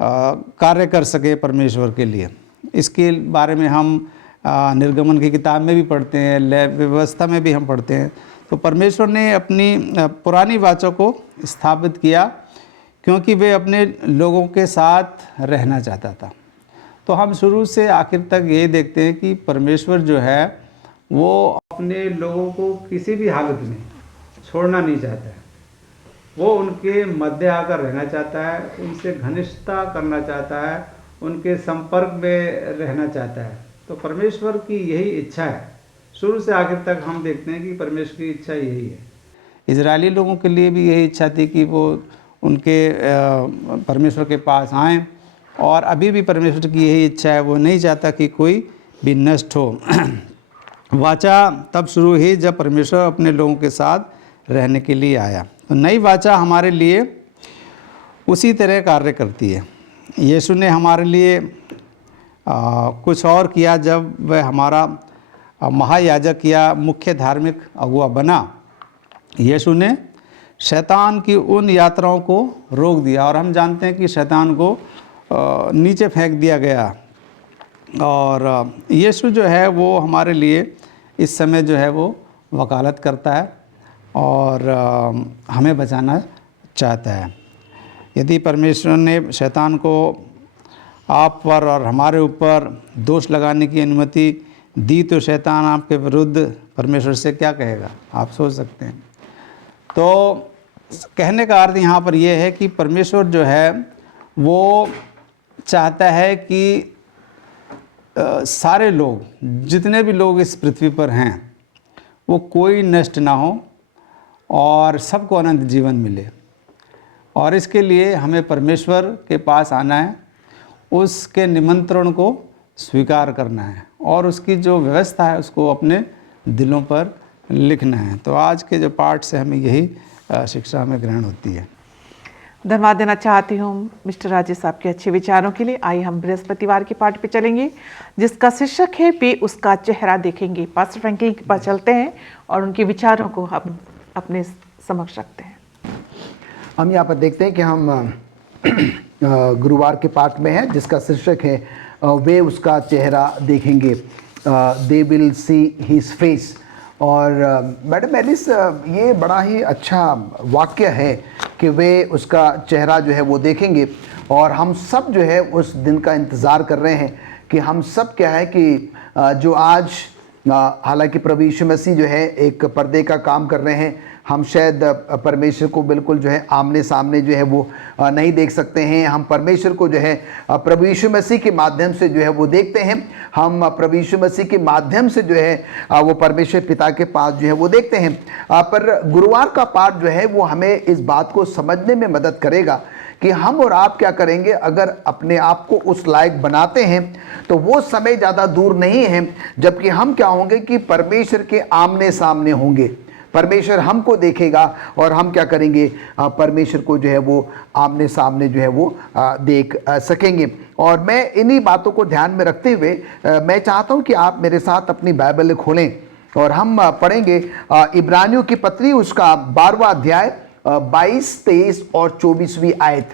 कार्य कर सके परमेश्वर के लिए। इसके बारे में हम निर्गमन की किताब में भी पढ़ते हैं, लय व्यवस्था में भी हम पढ़ते हैं। तो परमेश्वर ने अपनी पुरानी वाचा को स्थापित किया क्योंकि वे अपने लोगों के साथ रहना चाहता था। तो हम शुरू से आखिर तक ये देखते हैं कि परमेश्वर जो है वो अपने लोगों को किसी भी हालत में छोड़ना नहीं चाहता है। वो उनके मध्य आकर रहना चाहता है, उनसे घनिष्ठता करना चाहता है, उनके संपर्क में रहना चाहता है। तो परमेश्वर की यही इच्छा है। शुरू से आखिर तक हम देखते हैं कि परमेश्वर की इच्छा यही है। इजरायली लोगों के लिए भी यही इच्छा थी कि वो उनके परमेश्वर के पास आएँ, और अभी भी परमेश्वर की यही इच्छा है। वो नहीं चाहता कि कोई भी नष्ट हो। वाचा तब शुरू हुई जब परमेश्वर अपने लोगों के साथ रहने के लिए आया। तो नई वाचा हमारे लिए उसी तरह कार्य करती है। यीशु ने हमारे लिए कुछ और किया जब वह हमारा महायाजक या मुख्य धार्मिक अगुआ बना। यीशु ने शैतान की उन यात्राओं को रोक दिया, और हम जानते हैं कि शैतान को नीचे फेंक दिया गया। और यीशु जो है वो हमारे लिए इस समय जो है वो वकालत करता है और हमें बचाना चाहता है। यदि परमेश्वर ने शैतान को आप पर और हमारे ऊपर दोष लगाने की अनुमति दी, तो शैतान आपके विरुद्ध परमेश्वर से क्या कहेगा, आप सोच सकते हैं। तो कहने का अर्थ यहाँ पर यह है कि परमेश्वर जो है वो चाहता है कि सारे लोग, जितने भी लोग इस पृथ्वी पर हैं, वो कोई नष्ट ना हो और सबको अनंत जीवन मिले। और इसके लिए हमें परमेश्वर के पास आना है, उसके निमंत्रण को स्वीकार करना है और उसकी जो व्यवस्था है उसको अपने दिलों पर लिखना है। तो आज के जो पाठ से हमें यही शिक्षा हमें ग्रहण होती है। धन्यवाद देना चाहती हूँ मिस्टर राजेश साहब के अच्छे विचारों के लिए। आइए हम बृहस्पतिवार के पाठ पे चलेंगे जिसका शीर्षक है वे उसका चेहरा देखेंगे। पास्टर फ्रैंकलिन के पास चलते हैं और उनके विचारों को हम अपने समक्ष रखते हैं। हम यहाँ पर देखते हैं कि हम गुरुवार के पाठ में हैं जिसका शीर्षक है वे उसका चेहरा देखेंगे, they will see his face. और मैडम एलिस, ये बड़ा ही अच्छा वाक्य है कि वे उसका चेहरा जो है वो देखेंगे। और हम सब जो है उस दिन का इंतज़ार कर रहे हैं कि हम सब क्या है कि जो आज हालांकि प्रभु यीशु मसीह जो है एक पर्दे का काम कर रहे हैं, हम शायद परमेश्वर को बिल्कुल जो है आमने सामने जो है वो नहीं देख सकते हैं। हम परमेश्वर को जो है प्रभु यीशु मसीह के माध्यम से जो है वो देखते हैं। हम प्रभु यीशु मसीह के माध्यम से जो है वो परमेश्वर पिता के पास जो है वो देखते हैं। पर गुरुवार का पाठ जो है वो हमें इस बात को समझने में मदद करेगा कि हम और आप क्या करेंगे अगर अपने आप को उस लायक बनाते हैं तो वो समय ज़्यादा दूर नहीं है जबकि हम क्या होंगे कि परमेश्वर के आमने सामने होंगे। परमेश्वर हमको देखेगा और हम क्या करेंगे, परमेश्वर को जो है वो आमने सामने जो है वो देख सकेंगे। और मैं इन्हीं बातों को ध्यान में रखते हुए मैं चाहता हूं कि आप मेरे साथ अपनी बाइबल खोलें और हम पढ़ेंगे इब्रानियों की पत्री उसका 12वां अध्याय 22, 23 और 24वीं आयत।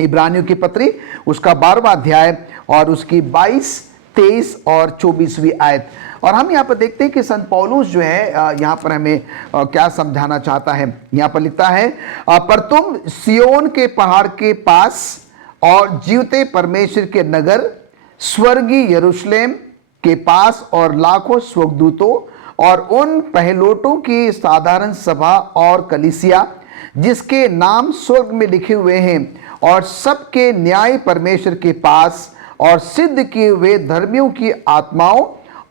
इब्रानियों की पत्री उसका 12वां अध्याय और उसकी 22, 23 और 24वीं आयत। और हम यहाँ पर देखते हैं कि संत पौलुस जो है यहाँ पर हमें क्या समझाना चाहता है। यहाँ पर लिखता है, पर तुम सियोन के पहाड़ के पास और जीवते परमेश्वर के नगर स्वर्गीय यरूशलेम के पास और लाखों स्वर्गदूतों और उन पहलोटों की साधारण सभा और कलीसिया जिसके नाम स्वर्ग में लिखे हुए हैं और सबके न्याय परमेश्वर के पास और सिद्ध किए हुए धर्मियों की आत्माओं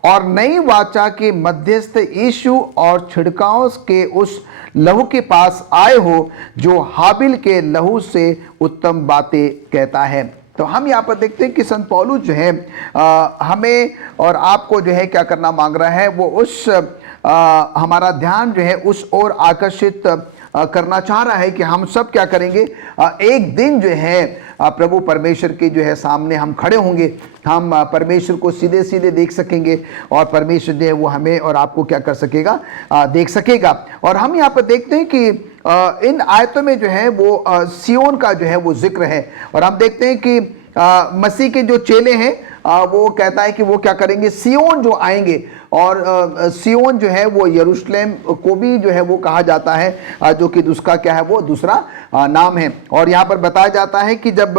और नई वाचा के मध्यस्थ यीशु और छिड़काव के उस लहू के पास आए हो जो हाबिल के लहू से उत्तम बातें कहता है। तो हम यहाँ पर देखते हैं कि संत पौलुस जो है हमें और आपको जो है क्या करना मांग रहा है, वो उस हमारा ध्यान जो है उस ओर आकर्षित करना चाह रहा है कि हम सब क्या करेंगे, एक दिन जो है प्रभु परमेश्वर के जो है सामने हम खड़े होंगे, हम परमेश्वर को सीधे सीधे देख सकेंगे और परमेश्वर जो है वो हमें और आपको क्या कर सकेगा, देख सकेगा। और हम यहाँ पर देखते हैं कि इन आयतों में जो है वो सियोन का जो है वो जिक्र है। और हम देखते हैं कि मसीह के जो चेले हैं वो कहता है कि वो क्या करेंगे, सियोन जो आएंगे। और सियोन जो है वो यरूशलेम को भी जो है वो कहा जाता है, जो कि उसका क्या है वो दूसरा नाम है। और यहाँ पर बताया जाता है कि जब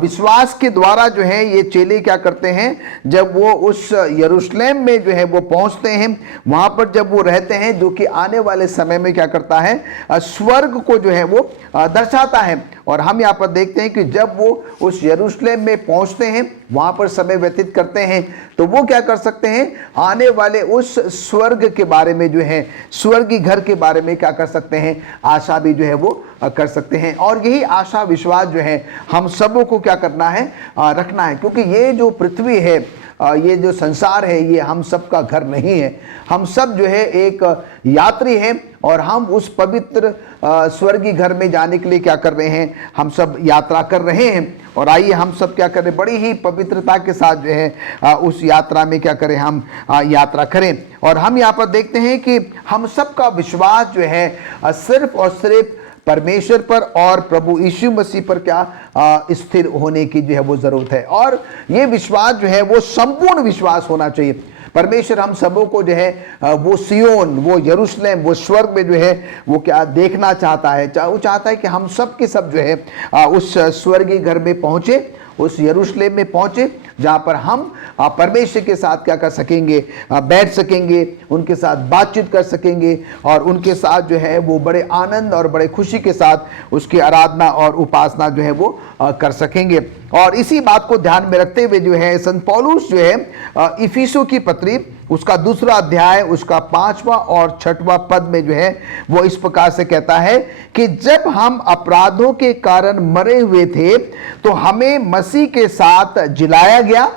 विश्वास के द्वारा जो है ये चेले क्या करते हैं, जब वो उस यरूशलेम में जो है वो पहुँचते हैं, वहाँ पर जब वो रहते हैं, जो कि आने वाले समय में क्या करता है, स्वर्ग को जो है वो दर्शाता है। और हम यहाँ पर देखते हैं कि जब वो उस यरूशलेम में पहुँचते हैं, वहाँ पर समय व्यतीत करते हैं, तो वो क्या कर सकते हैं, आने वाले उस स्वर्ग के बारे में जो है, स्वर्गीय घर के बारे में क्या कर सकते हैं, आशा भी जो है वो कर सकते हैं। और यही आशा विश्वास जो है हम सबों को क्या करना है, रखना है। क्योंकि ये जो पृथ्वी है, ये जो संसार है, ये हम सब का घर नहीं है। हम सब जो है एक यात्री हैं और हम उस पवित्र स्वर्गीय घर में जाने के लिए क्या कर रहे हैं, हम सब यात्रा कर रहे हैं। और आइए हम सब क्या करें, बड़ी ही पवित्रता के साथ जो है उस यात्रा में क्या करें, हम यात्रा करें। और हम यहाँ पर देखते हैं कि हम सब का विश्वास जो है सिर्फ और सिर्फ परमेश्वर पर और प्रभु यीशु मसीह पर क्या स्थिर होने की जो है वो जरूरत है। और ये विश्वास जो है वो संपूर्ण विश्वास होना चाहिए। परमेश्वर हम सबों को जो है वो सियोन, वो यरूशलेम, वो स्वर्ग में जो है वो क्या देखना चाहता है। वो चाहता है कि हम सब के सब जो है उस स्वर्गीय घर में पहुंचे, उस यरूशलेम में पहुंचे, जहाँ पर हम परमेश्वर के साथ क्या कर सकेंगे, बैठ सकेंगे, उनके साथ बातचीत कर सकेंगे और उनके साथ जो है वो बड़े आनंद और बड़े खुशी के साथ उसकी आराधना और उपासना जो है वो कर सकेंगे। और इसी बात को ध्यान में रखते हुए जो है संत पौलुस जो है इफिसुस की पत्री उसका 2 अध्याय उसका 5वां और 6वां पद में जो है वो इस प्रकार से कहता है कि जब हम अपराधों के कारण मरे हुए थे तो हमें मसीह के साथ जिलाया गया,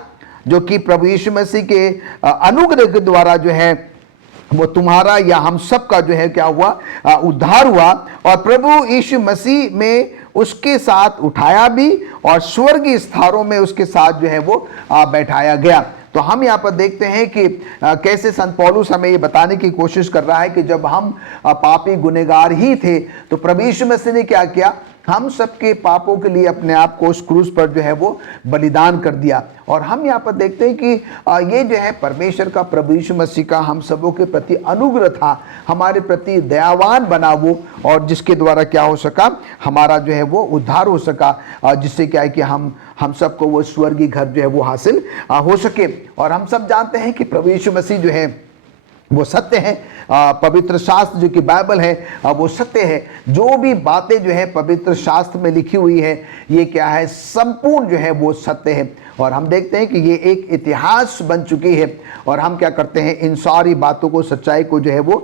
जो कि प्रभु यीशु मसीह के अनुग्रह के द्वारा जो है वो तुम्हारा या हम सब का जो है क्या हुआ, उद्धार हुआ। और प्रभु यीशु मसीह में उसके साथ उठाया भी और स्वर्गीय स्थानों में उसके साथ जो है वो बैठाया गया। तो हम यहाँ पर देखते हैं कि कैसे संत पौलुस हमें ये बताने की कोशिश कर रहा है कि जब हम पापी गुनहगार ही थे तो प्रभु यीशु मसीह ने क्या किया, हम सबके पापों के लिए अपने आप को उस क्रूस पर जो है वो बलिदान कर दिया। और हम यहाँ पर देखते हैं कि ये जो है परमेश्वर का, प्रभु यीशु मसीह का हम सबों के प्रति अनुग्रह था, हमारे प्रति दयावान बना वो, और जिसके द्वारा क्या हो सका, हमारा जो है वो उद्धार हो सका, जिससे क्या है कि हम सबको वो स्वर्गीय घर जो है वो हासिल हो सके। और हम सब जानते हैं कि प्रभु यीशु मसीह जो है वो सत्य है। पवित्र शास्त्र जो कि बाइबल है वो सत्य है। जो भी बातें जो है पवित्र शास्त्र में लिखी हुई है ये क्या है, संपूर्ण जो है वो सत्य है। और हम देखते हैं कि ये एक इतिहास बन चुकी है और हम क्या करते हैं, इन सारी बातों को, सच्चाई को जो है वो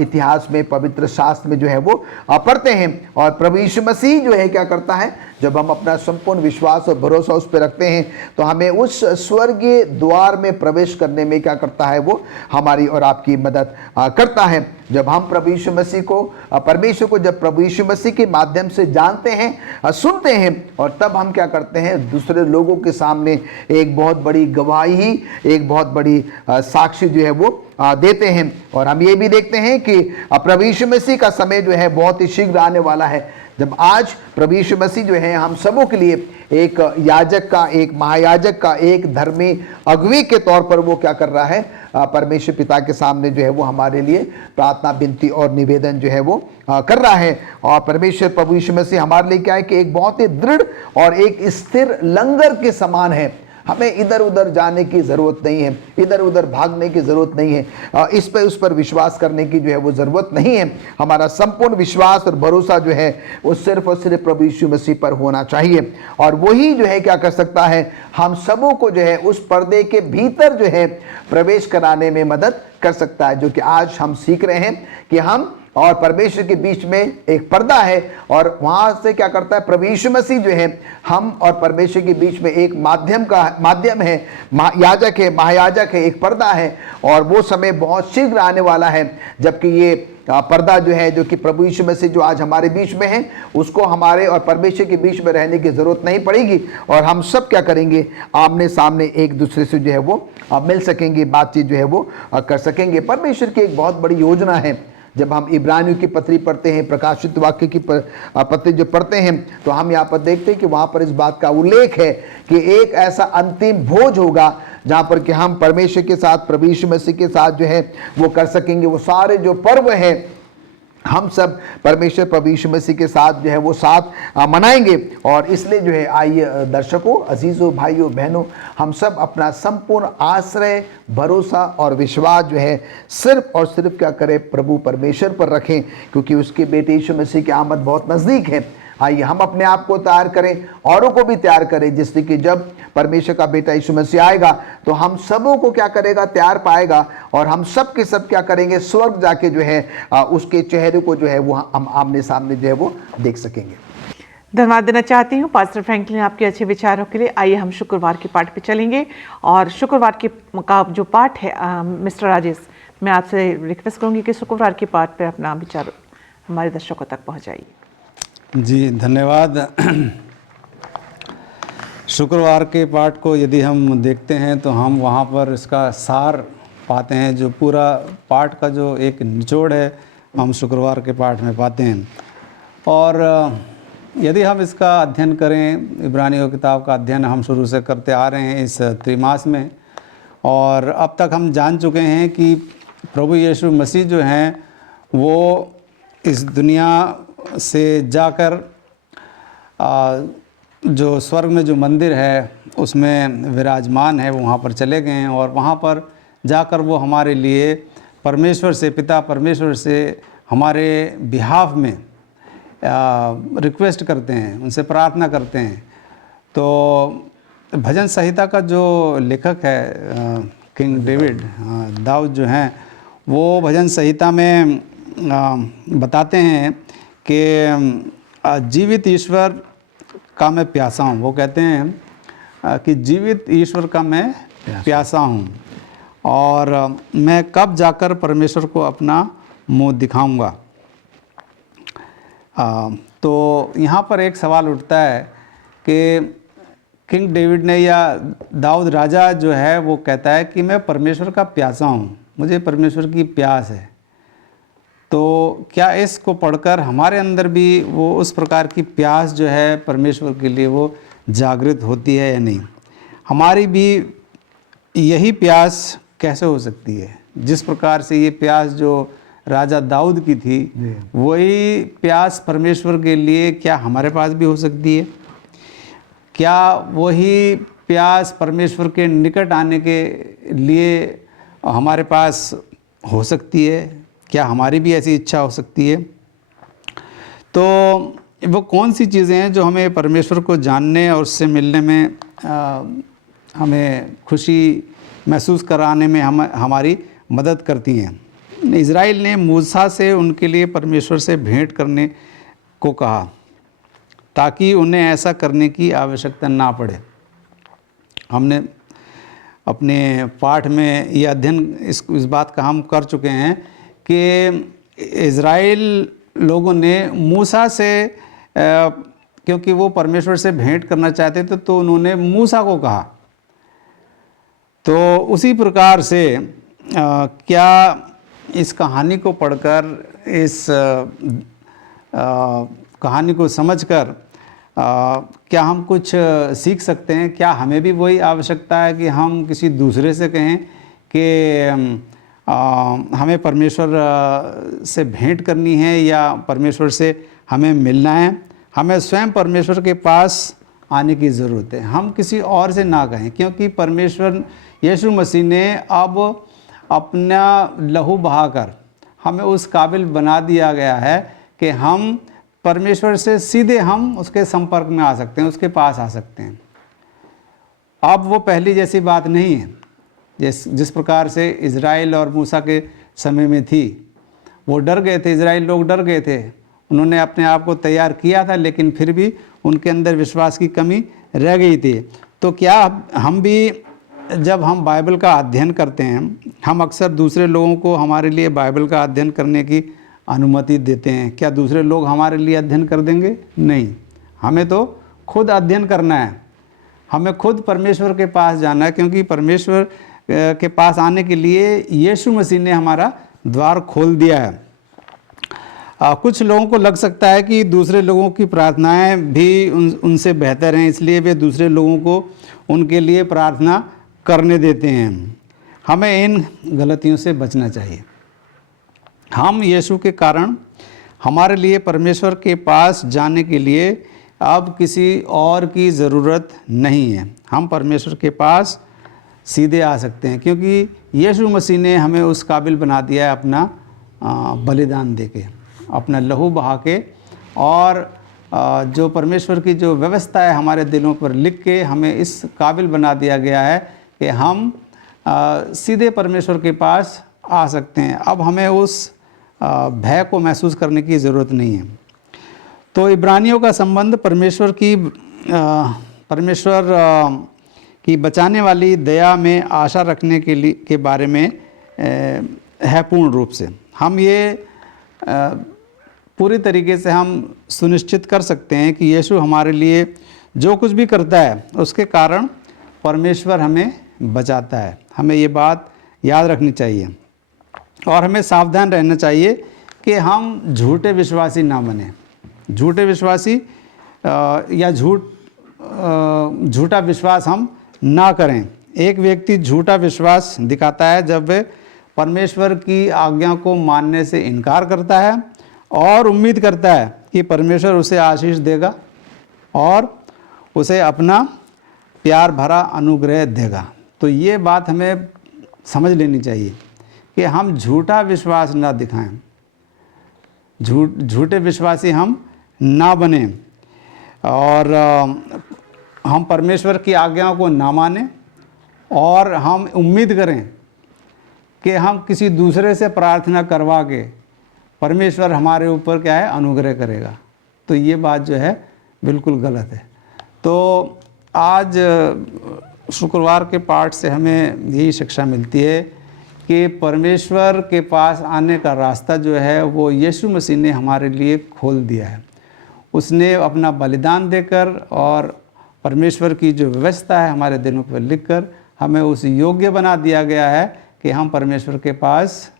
इतिहास में, पवित्र शास्त्र में जो है वो पढ़ते हैं। और प्रभु यीशु मसीह जो है क्या करता है, जब हम अपना संपूर्ण विश्वास और भरोसा उस पर रखते हैं तो हमें उस स्वर्गीय द्वार में प्रवेश करने में क्या करता है, वो हमारी और आपकी मदद करता है। जब हम प्रभु यीशु मसीह को, परमेश्वर को जब प्रभु यीशु मसीह के माध्यम से जानते हैं, सुनते हैं, और तब हम क्या करते हैं, दूसरे लोगों के सामने एक बहुत बड़ी गवाही, एक बहुत बड़ी साक्षी जो है वो देते हैं। और हम ये भी देखते हैं कि प्रभु यीशु मसीह का समय जो है बहुत ही शीघ्र आने वाला है, जब आज प्रभु यीशु मसीह जो है हम सबों के लिए एक याजक का, एक महायाजक का, एक धर्मी अगुवी के तौर पर वो क्या कर रहा है, परमेश्वर पिता के सामने जो है वो हमारे लिए प्रार्थना, विनती और निवेदन जो है वो कर रहा है। और परमेश्वर प्रभु यीशु मसीह हमारे लिए क्या है कि एक बहुत ही दृढ़ और एक स्थिर लंगर के समान है। हमें इधर उधर जाने की ज़रूरत नहीं है, इधर उधर भागने की ज़रूरत नहीं है, इस पे उस पर विश्वास करने की जो है वो ज़रूरत नहीं है। हमारा संपूर्ण विश्वास और भरोसा जो है वो सिर्फ और सिर्फ प्रभु यीशु मसीह पर होना चाहिए। और वही जो है क्या कर सकता है, हम सबों को जो है उस पर्दे के भीतर जो है प्रवेश कराने में मदद कर सकता है, जो कि आज हम सीख रहे हैं कि हम और परमेश्वर के बीच में एक पर्दा है, और वहां से क्या करता है प्रभु यीशु मसीह जो है हम और परमेश्वर के बीच में एक माध्यम है, याजक है, महायाजक है, एक पर्दा है। और वो समय बहुत शीघ्र आने वाला है जबकि ये पर्दा जो है, जो कि प्रभु यीशु मसीह जो आज हमारे बीच में है, उसको हमारे और परमेश्वर के बीच में रहने की जरूरत नहीं पड़ेगी, और हम सब क्या करेंगे, आमने सामने एक दूसरे से जो है वो मिल सकेंगे, बातचीत जो है वो कर सकेंगे। परमेश्वर की एक बहुत बड़ी योजना है। जब हम इब्रानियों की पत्री पढ़ते हैं, प्रकाशित वाक्य की पत्री जो पढ़ते हैं, तो हम यहाँ पर देखते हैं कि वहाँ पर इस बात का उल्लेख है कि एक ऐसा अंतिम भोज होगा जहाँ पर कि हम परमेश्वर के साथ, प्रभु यीशु मसीह के साथ जो है वो कर सकेंगे। वो सारे जो पर्व हैं हम सब परमेश्वर प्रभु यीशु मसीह के साथ जो है वो साथ मनाएंगे। और इसलिए जो है आइए दर्शकों, अजीज़ों, भाइयों, बहनों, हम सब अपना संपूर्ण आश्रय, भरोसा और विश्वास जो है सिर्फ और सिर्फ क्या करें, प्रभु परमेश्वर पर रखें, क्योंकि उसके बेटे यीशु मसीह की आमद बहुत नज़दीक है। आइए हम अपने आप को तैयार करें, औरों को भी तैयार करें, जिससे कि जब परमेश्वर का बेटा यीशु मसीह आएगा तो हम सबों को क्या करेगा, तैयार पाएगा, और हम सब के सब क्या करेंगे, स्वर्ग जाके जो है उसके चेहरे को जो है वो हम आमने सामने जो है वो देख सकेंगे। धन्यवाद देना चाहती हूँ पास्टर फ्रैंकलिन आपके अच्छे विचारों के लिए। आइए हम शुक्रवार के पाठ पे चलेंगे, और शुक्रवार का जो पाठ है मिस्टर राजेश, मैं आपसे रिक्वेस्ट करूँगी कि शुक्रवार के पाठ पे अपना विचार हमारे दर्शकों तक पहुँचाइए। जी धन्यवाद। शुक्रवार के पाठ को यदि हम देखते हैं तो हम वहाँ पर इसका सार पाते हैं, जो पूरा पाठ का जो एक निचोड़ है हम शुक्रवार के पाठ में पाते हैं। और यदि हम इसका अध्ययन करें, इब्रानियों किताब का अध्ययन हम शुरू से करते आ रहे हैं इस त्रिमास में, और अब तक हम जान चुके हैं कि प्रभु यीशु मसीह जो हैं वो इस दुनिया से जाकर जो स्वर्ग में जो मंदिर है उसमें विराजमान है, वो वहाँ पर चले गए हैं, और वहाँ पर जाकर वो हमारे लिए परमेश्वर से, पिता परमेश्वर से हमारे बिहाफ में रिक्वेस्ट करते हैं, उनसे प्रार्थना करते हैं। तो भजन संहिता का जो लेखक है किंग डेविड, दाऊद जो हैं, वो भजन संहिता में बताते हैं कि जीवित ईश्वर का मैं प्यासा हूँ। वो कहते हैं कि जीवित ईश्वर का मैं प्यासा हूँ, और मैं कब जाकर परमेश्वर को अपना मुँह दिखाऊंगा। तो यहाँ पर एक सवाल उठता है कि किंग डेविड ने या दाऊद राजा जो है वो कहता है कि मैं परमेश्वर का प्यासा हूँ, मुझे परमेश्वर की प्यास है। तो क्या इसको पढ़कर हमारे अंदर भी वो उस प्रकार की प्यास जो है परमेश्वर के लिए वो जागृत होती है या नहीं? हमारी भी यही प्यास कैसे हो सकती है? जिस प्रकार से ये प्यास जो राजा दाऊद की थी, वही प्यास परमेश्वर के लिए क्या हमारे पास भी हो सकती है? क्या वही प्यास परमेश्वर के निकट आने के लिए हमारे पास हो सकती है? क्या हमारी भी ऐसी इच्छा हो सकती है? तो वो कौन सी चीज़ें हैं जो हमें परमेश्वर को जानने और उससे मिलने में हमें खुशी महसूस कराने में हमारी मदद करती हैं? इज़राइल ने मूसा से उनके लिए परमेश्वर से भेंट करने को कहा ताकि उन्हें ऐसा करने की आवश्यकता ना पड़े। हमने अपने पाठ में यह अध्ययन इस बात का हम कर चुके हैं कि इज़राइल लोगों ने मूसा से क्योंकि वो परमेश्वर से भेंट करना चाहते थे तो उन्होंने मूसा को कहा। तो उसी प्रकार से क्या इस कहानी को पढ़कर, इस कहानी को समझकर क्या हम कुछ सीख सकते हैं? क्या हमें भी वही आवश्यकता है कि हम किसी दूसरे से कहें कि हमें परमेश्वर से भेंट करनी है या परमेश्वर से हमें मिलना है? हमें स्वयं परमेश्वर के पास आने की ज़रूरत है। हम किसी और से ना कहें, क्योंकि परमेश्वर यीशु मसीह ने अब अपना लहू बहाकर हमें उस काबिल बना दिया गया है कि हम परमेश्वर से सीधे हम उसके संपर्क में आ सकते हैं, उसके पास आ सकते हैं। अब वो पहली जैसी बात नहीं है जिस प्रकार से इज़राइल और मूसा के समय में थी। वो डर गए थे, इज़राइल लोग डर गए थे, उन्होंने अपने आप को तैयार किया था, लेकिन फिर भी उनके अंदर विश्वास की कमी रह गई थी। तो क्या हम भी जब हम बाइबल का अध्ययन करते हैं, हम अक्सर दूसरे लोगों को हमारे लिए बाइबल का अध्ययन करने की अनुमति देते हैं? क्या दूसरे लोग हमारे लिए अध्ययन कर देंगे? नहीं, हमें तो खुद अध्ययन करना है, हमें खुद परमेश्वर के पास जाना है, क्योंकि परमेश्वर के पास आने के लिए यीशु मसीह ने हमारा द्वार खोल दिया है। कुछ लोगों को लग सकता है कि दूसरे लोगों की प्रार्थनाएं भी उनसे बेहतर हैं, इसलिए वे दूसरे लोगों को उनके लिए प्रार्थना करने देते हैं। हमें इन गलतियों से बचना चाहिए। हम यीशु के कारण हमारे लिए परमेश्वर के पास जाने के लिए अब किसी और की ज़रूरत नहीं है। हम परमेश्वर के पास सीधे आ सकते हैं, क्योंकि यीशु मसीह ने हमें उस काबिल बना दिया है अपना बलिदान देके, अपना लहू बहा के, और जो परमेश्वर की जो व्यवस्था है हमारे दिलों पर लिख के हमें इस काबिल बना दिया गया है कि हम सीधे परमेश्वर के पास आ सकते हैं। अब हमें उस भय को महसूस करने की ज़रूरत नहीं है। तो इब्रानियों का संबंध परमेश्वर की बचाने वाली दया में आशा रखने के बारे में है। पूर्ण रूप से हम ये पूरी तरीके से हम सुनिश्चित कर सकते हैं कि यीशु हमारे लिए जो कुछ भी करता है उसके कारण परमेश्वर हमें बचाता है। हमें ये बात याद रखनी चाहिए और हमें सावधान रहना चाहिए कि हम झूठे विश्वासी ना बने। झूठे विश्वासी या झूठा विश्वास हम ना करें। एक व्यक्ति झूठा विश्वास दिखाता है जब वह परमेश्वर की आज्ञा को मानने से इनकार करता है और उम्मीद करता है कि परमेश्वर उसे आशीष देगा और उसे अपना प्यार भरा अनुग्रह देगा। तो ये बात हमें समझ लेनी चाहिए कि हम झूठा विश्वास ना दिखाएं, झूठे विश्वासी हम ना बने और हम परमेश्वर की आज्ञाओं को ना मानें और हम उम्मीद करें कि हम किसी दूसरे से प्रार्थना करवा के परमेश्वर हमारे ऊपर क्या है, अनुग्रह करेगा। तो ये बात जो है बिल्कुल गलत है। तो आज शुक्रवार के पाठ से हमें यही शिक्षा मिलती है कि परमेश्वर के पास आने का रास्ता जो है वो यीशु मसीह ने हमारे लिए खोल दिया है। उसने अपना बलिदान देकर और परमेश्वर की जो व्यवस्था है हमारे दिलों पर लिखकर हमें उस योग्य बना दिया गया है कि हम परमेश्वर के पास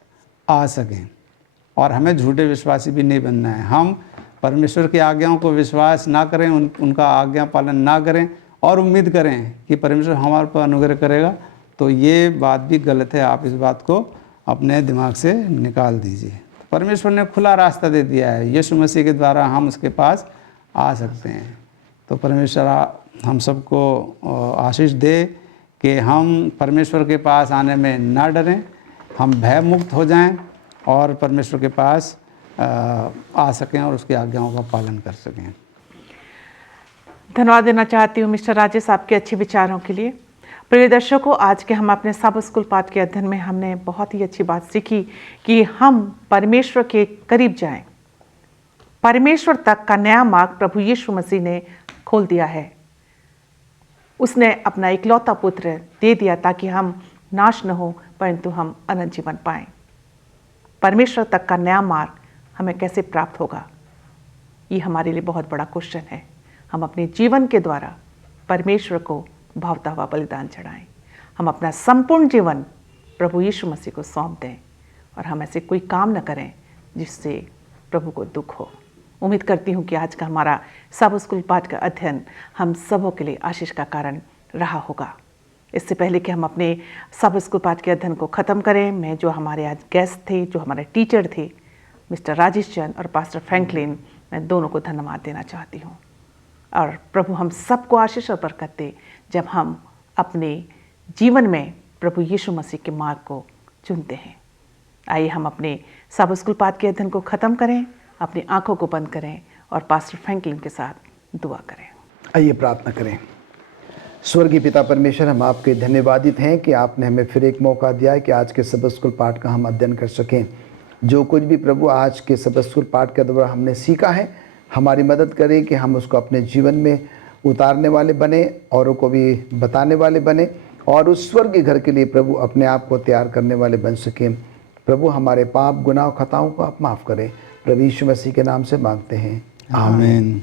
आ सकें। और हमें झूठे विश्वासी भी नहीं बनना है। हम परमेश्वर की आज्ञाओं को विश्वास ना करें, उनका आज्ञा पालन ना करें और उम्मीद करें कि परमेश्वर हमारे पर अनुग्रह करेगा, तो ये बात भी गलत है। आप इस बात को अपने दिमाग से निकाल दीजिए। परमेश्वर ने खुला रास्ता दे दिया है, यीशु मसीह के द्वारा हम उसके पास आ सकते हैं। तो परमेश्वर हम सबको आशीष दे कि हम परमेश्वर के पास आने में ना डरें, हम भय मुक्त हो जाएं और परमेश्वर के पास आ सकें और उसकी आज्ञाओं का पालन कर सकें। धन्यवाद देना चाहती हूँ मिस्टर राजेश आपके अच्छे विचारों के लिए। प्रिय दर्शकों, आज के हम अपने सब स्कूल पाठ के अध्ययन में हमने बहुत ही अच्छी बात सीखी कि हम परमेश्वर के करीब जाएं। परमेश्वर तक का नया मार्ग प्रभु यीशु मसीह ने खोल दिया है। उसने अपना इकलौता पुत्र दे दिया ताकि हम नाश न हो परंतु हम अनंत जीवन पाएं। परमेश्वर तक का नया मार्ग हमें कैसे प्राप्त होगा, ये हमारे लिए बहुत बड़ा क्वेश्चन है। हम अपने जीवन के द्वारा परमेश्वर को भावता हुआ बलिदान चढ़ाएं। हम अपना संपूर्ण जीवन प्रभु यीशु मसीह को सौंप दें और हम ऐसे कोई काम न करें जिससे प्रभु को दुख हो। उम्मीद करती हूँ कि आज का हमारा सब स्कूल पाठ का अध्ययन हम सबों के लिए आशीष का कारण रहा होगा। इससे पहले कि हम अपने सब स्कूल पाठ के अध्ययन को ख़त्म करें, मैं जो हमारे आज गेस्ट थे, जो हमारे टीचर थे, मिस्टर राजेश चंद और पास्टर फ्रैंकलिन, मैं दोनों को धन्यवाद देना चाहती हूँ। और प्रभु हम सबको आशीष और बरकत दे जब हम अपने जीवन में प्रभु यीशु मसीह के मार्ग को चुनते हैं। आइए हम अपने सब स्कूल पाठ के अध्ययन को ख़त्म करें, अपनी आंखों को बंद करें और पास्टर फ्रैंकलिन के साथ दुआ करें। आइए प्रार्थना करें। स्वर्गीय पिता परमेश्वर, हम आपके धन्यवादित हैं कि आपने हमें फिर एक मौका दिया है कि आज के सब स्कूल पाठ का हम अध्ययन कर सकें। जो कुछ भी प्रभु आज के सब स्कूल पाठ के द्वारा हमने सीखा है, हमारी मदद करें कि हम उसको अपने जीवन में उतारने वाले बने, औरों को भी बताने वाले बने और उस स्वर्गीय घर के लिए प्रभु अपने आप को तैयार करने वाले बन सकें। प्रभु हमारे पाप गुनाह खताओं को आप माफ़ करें। प्रभु यीशु मसीह के नाम से मांगते हैं, आमीन।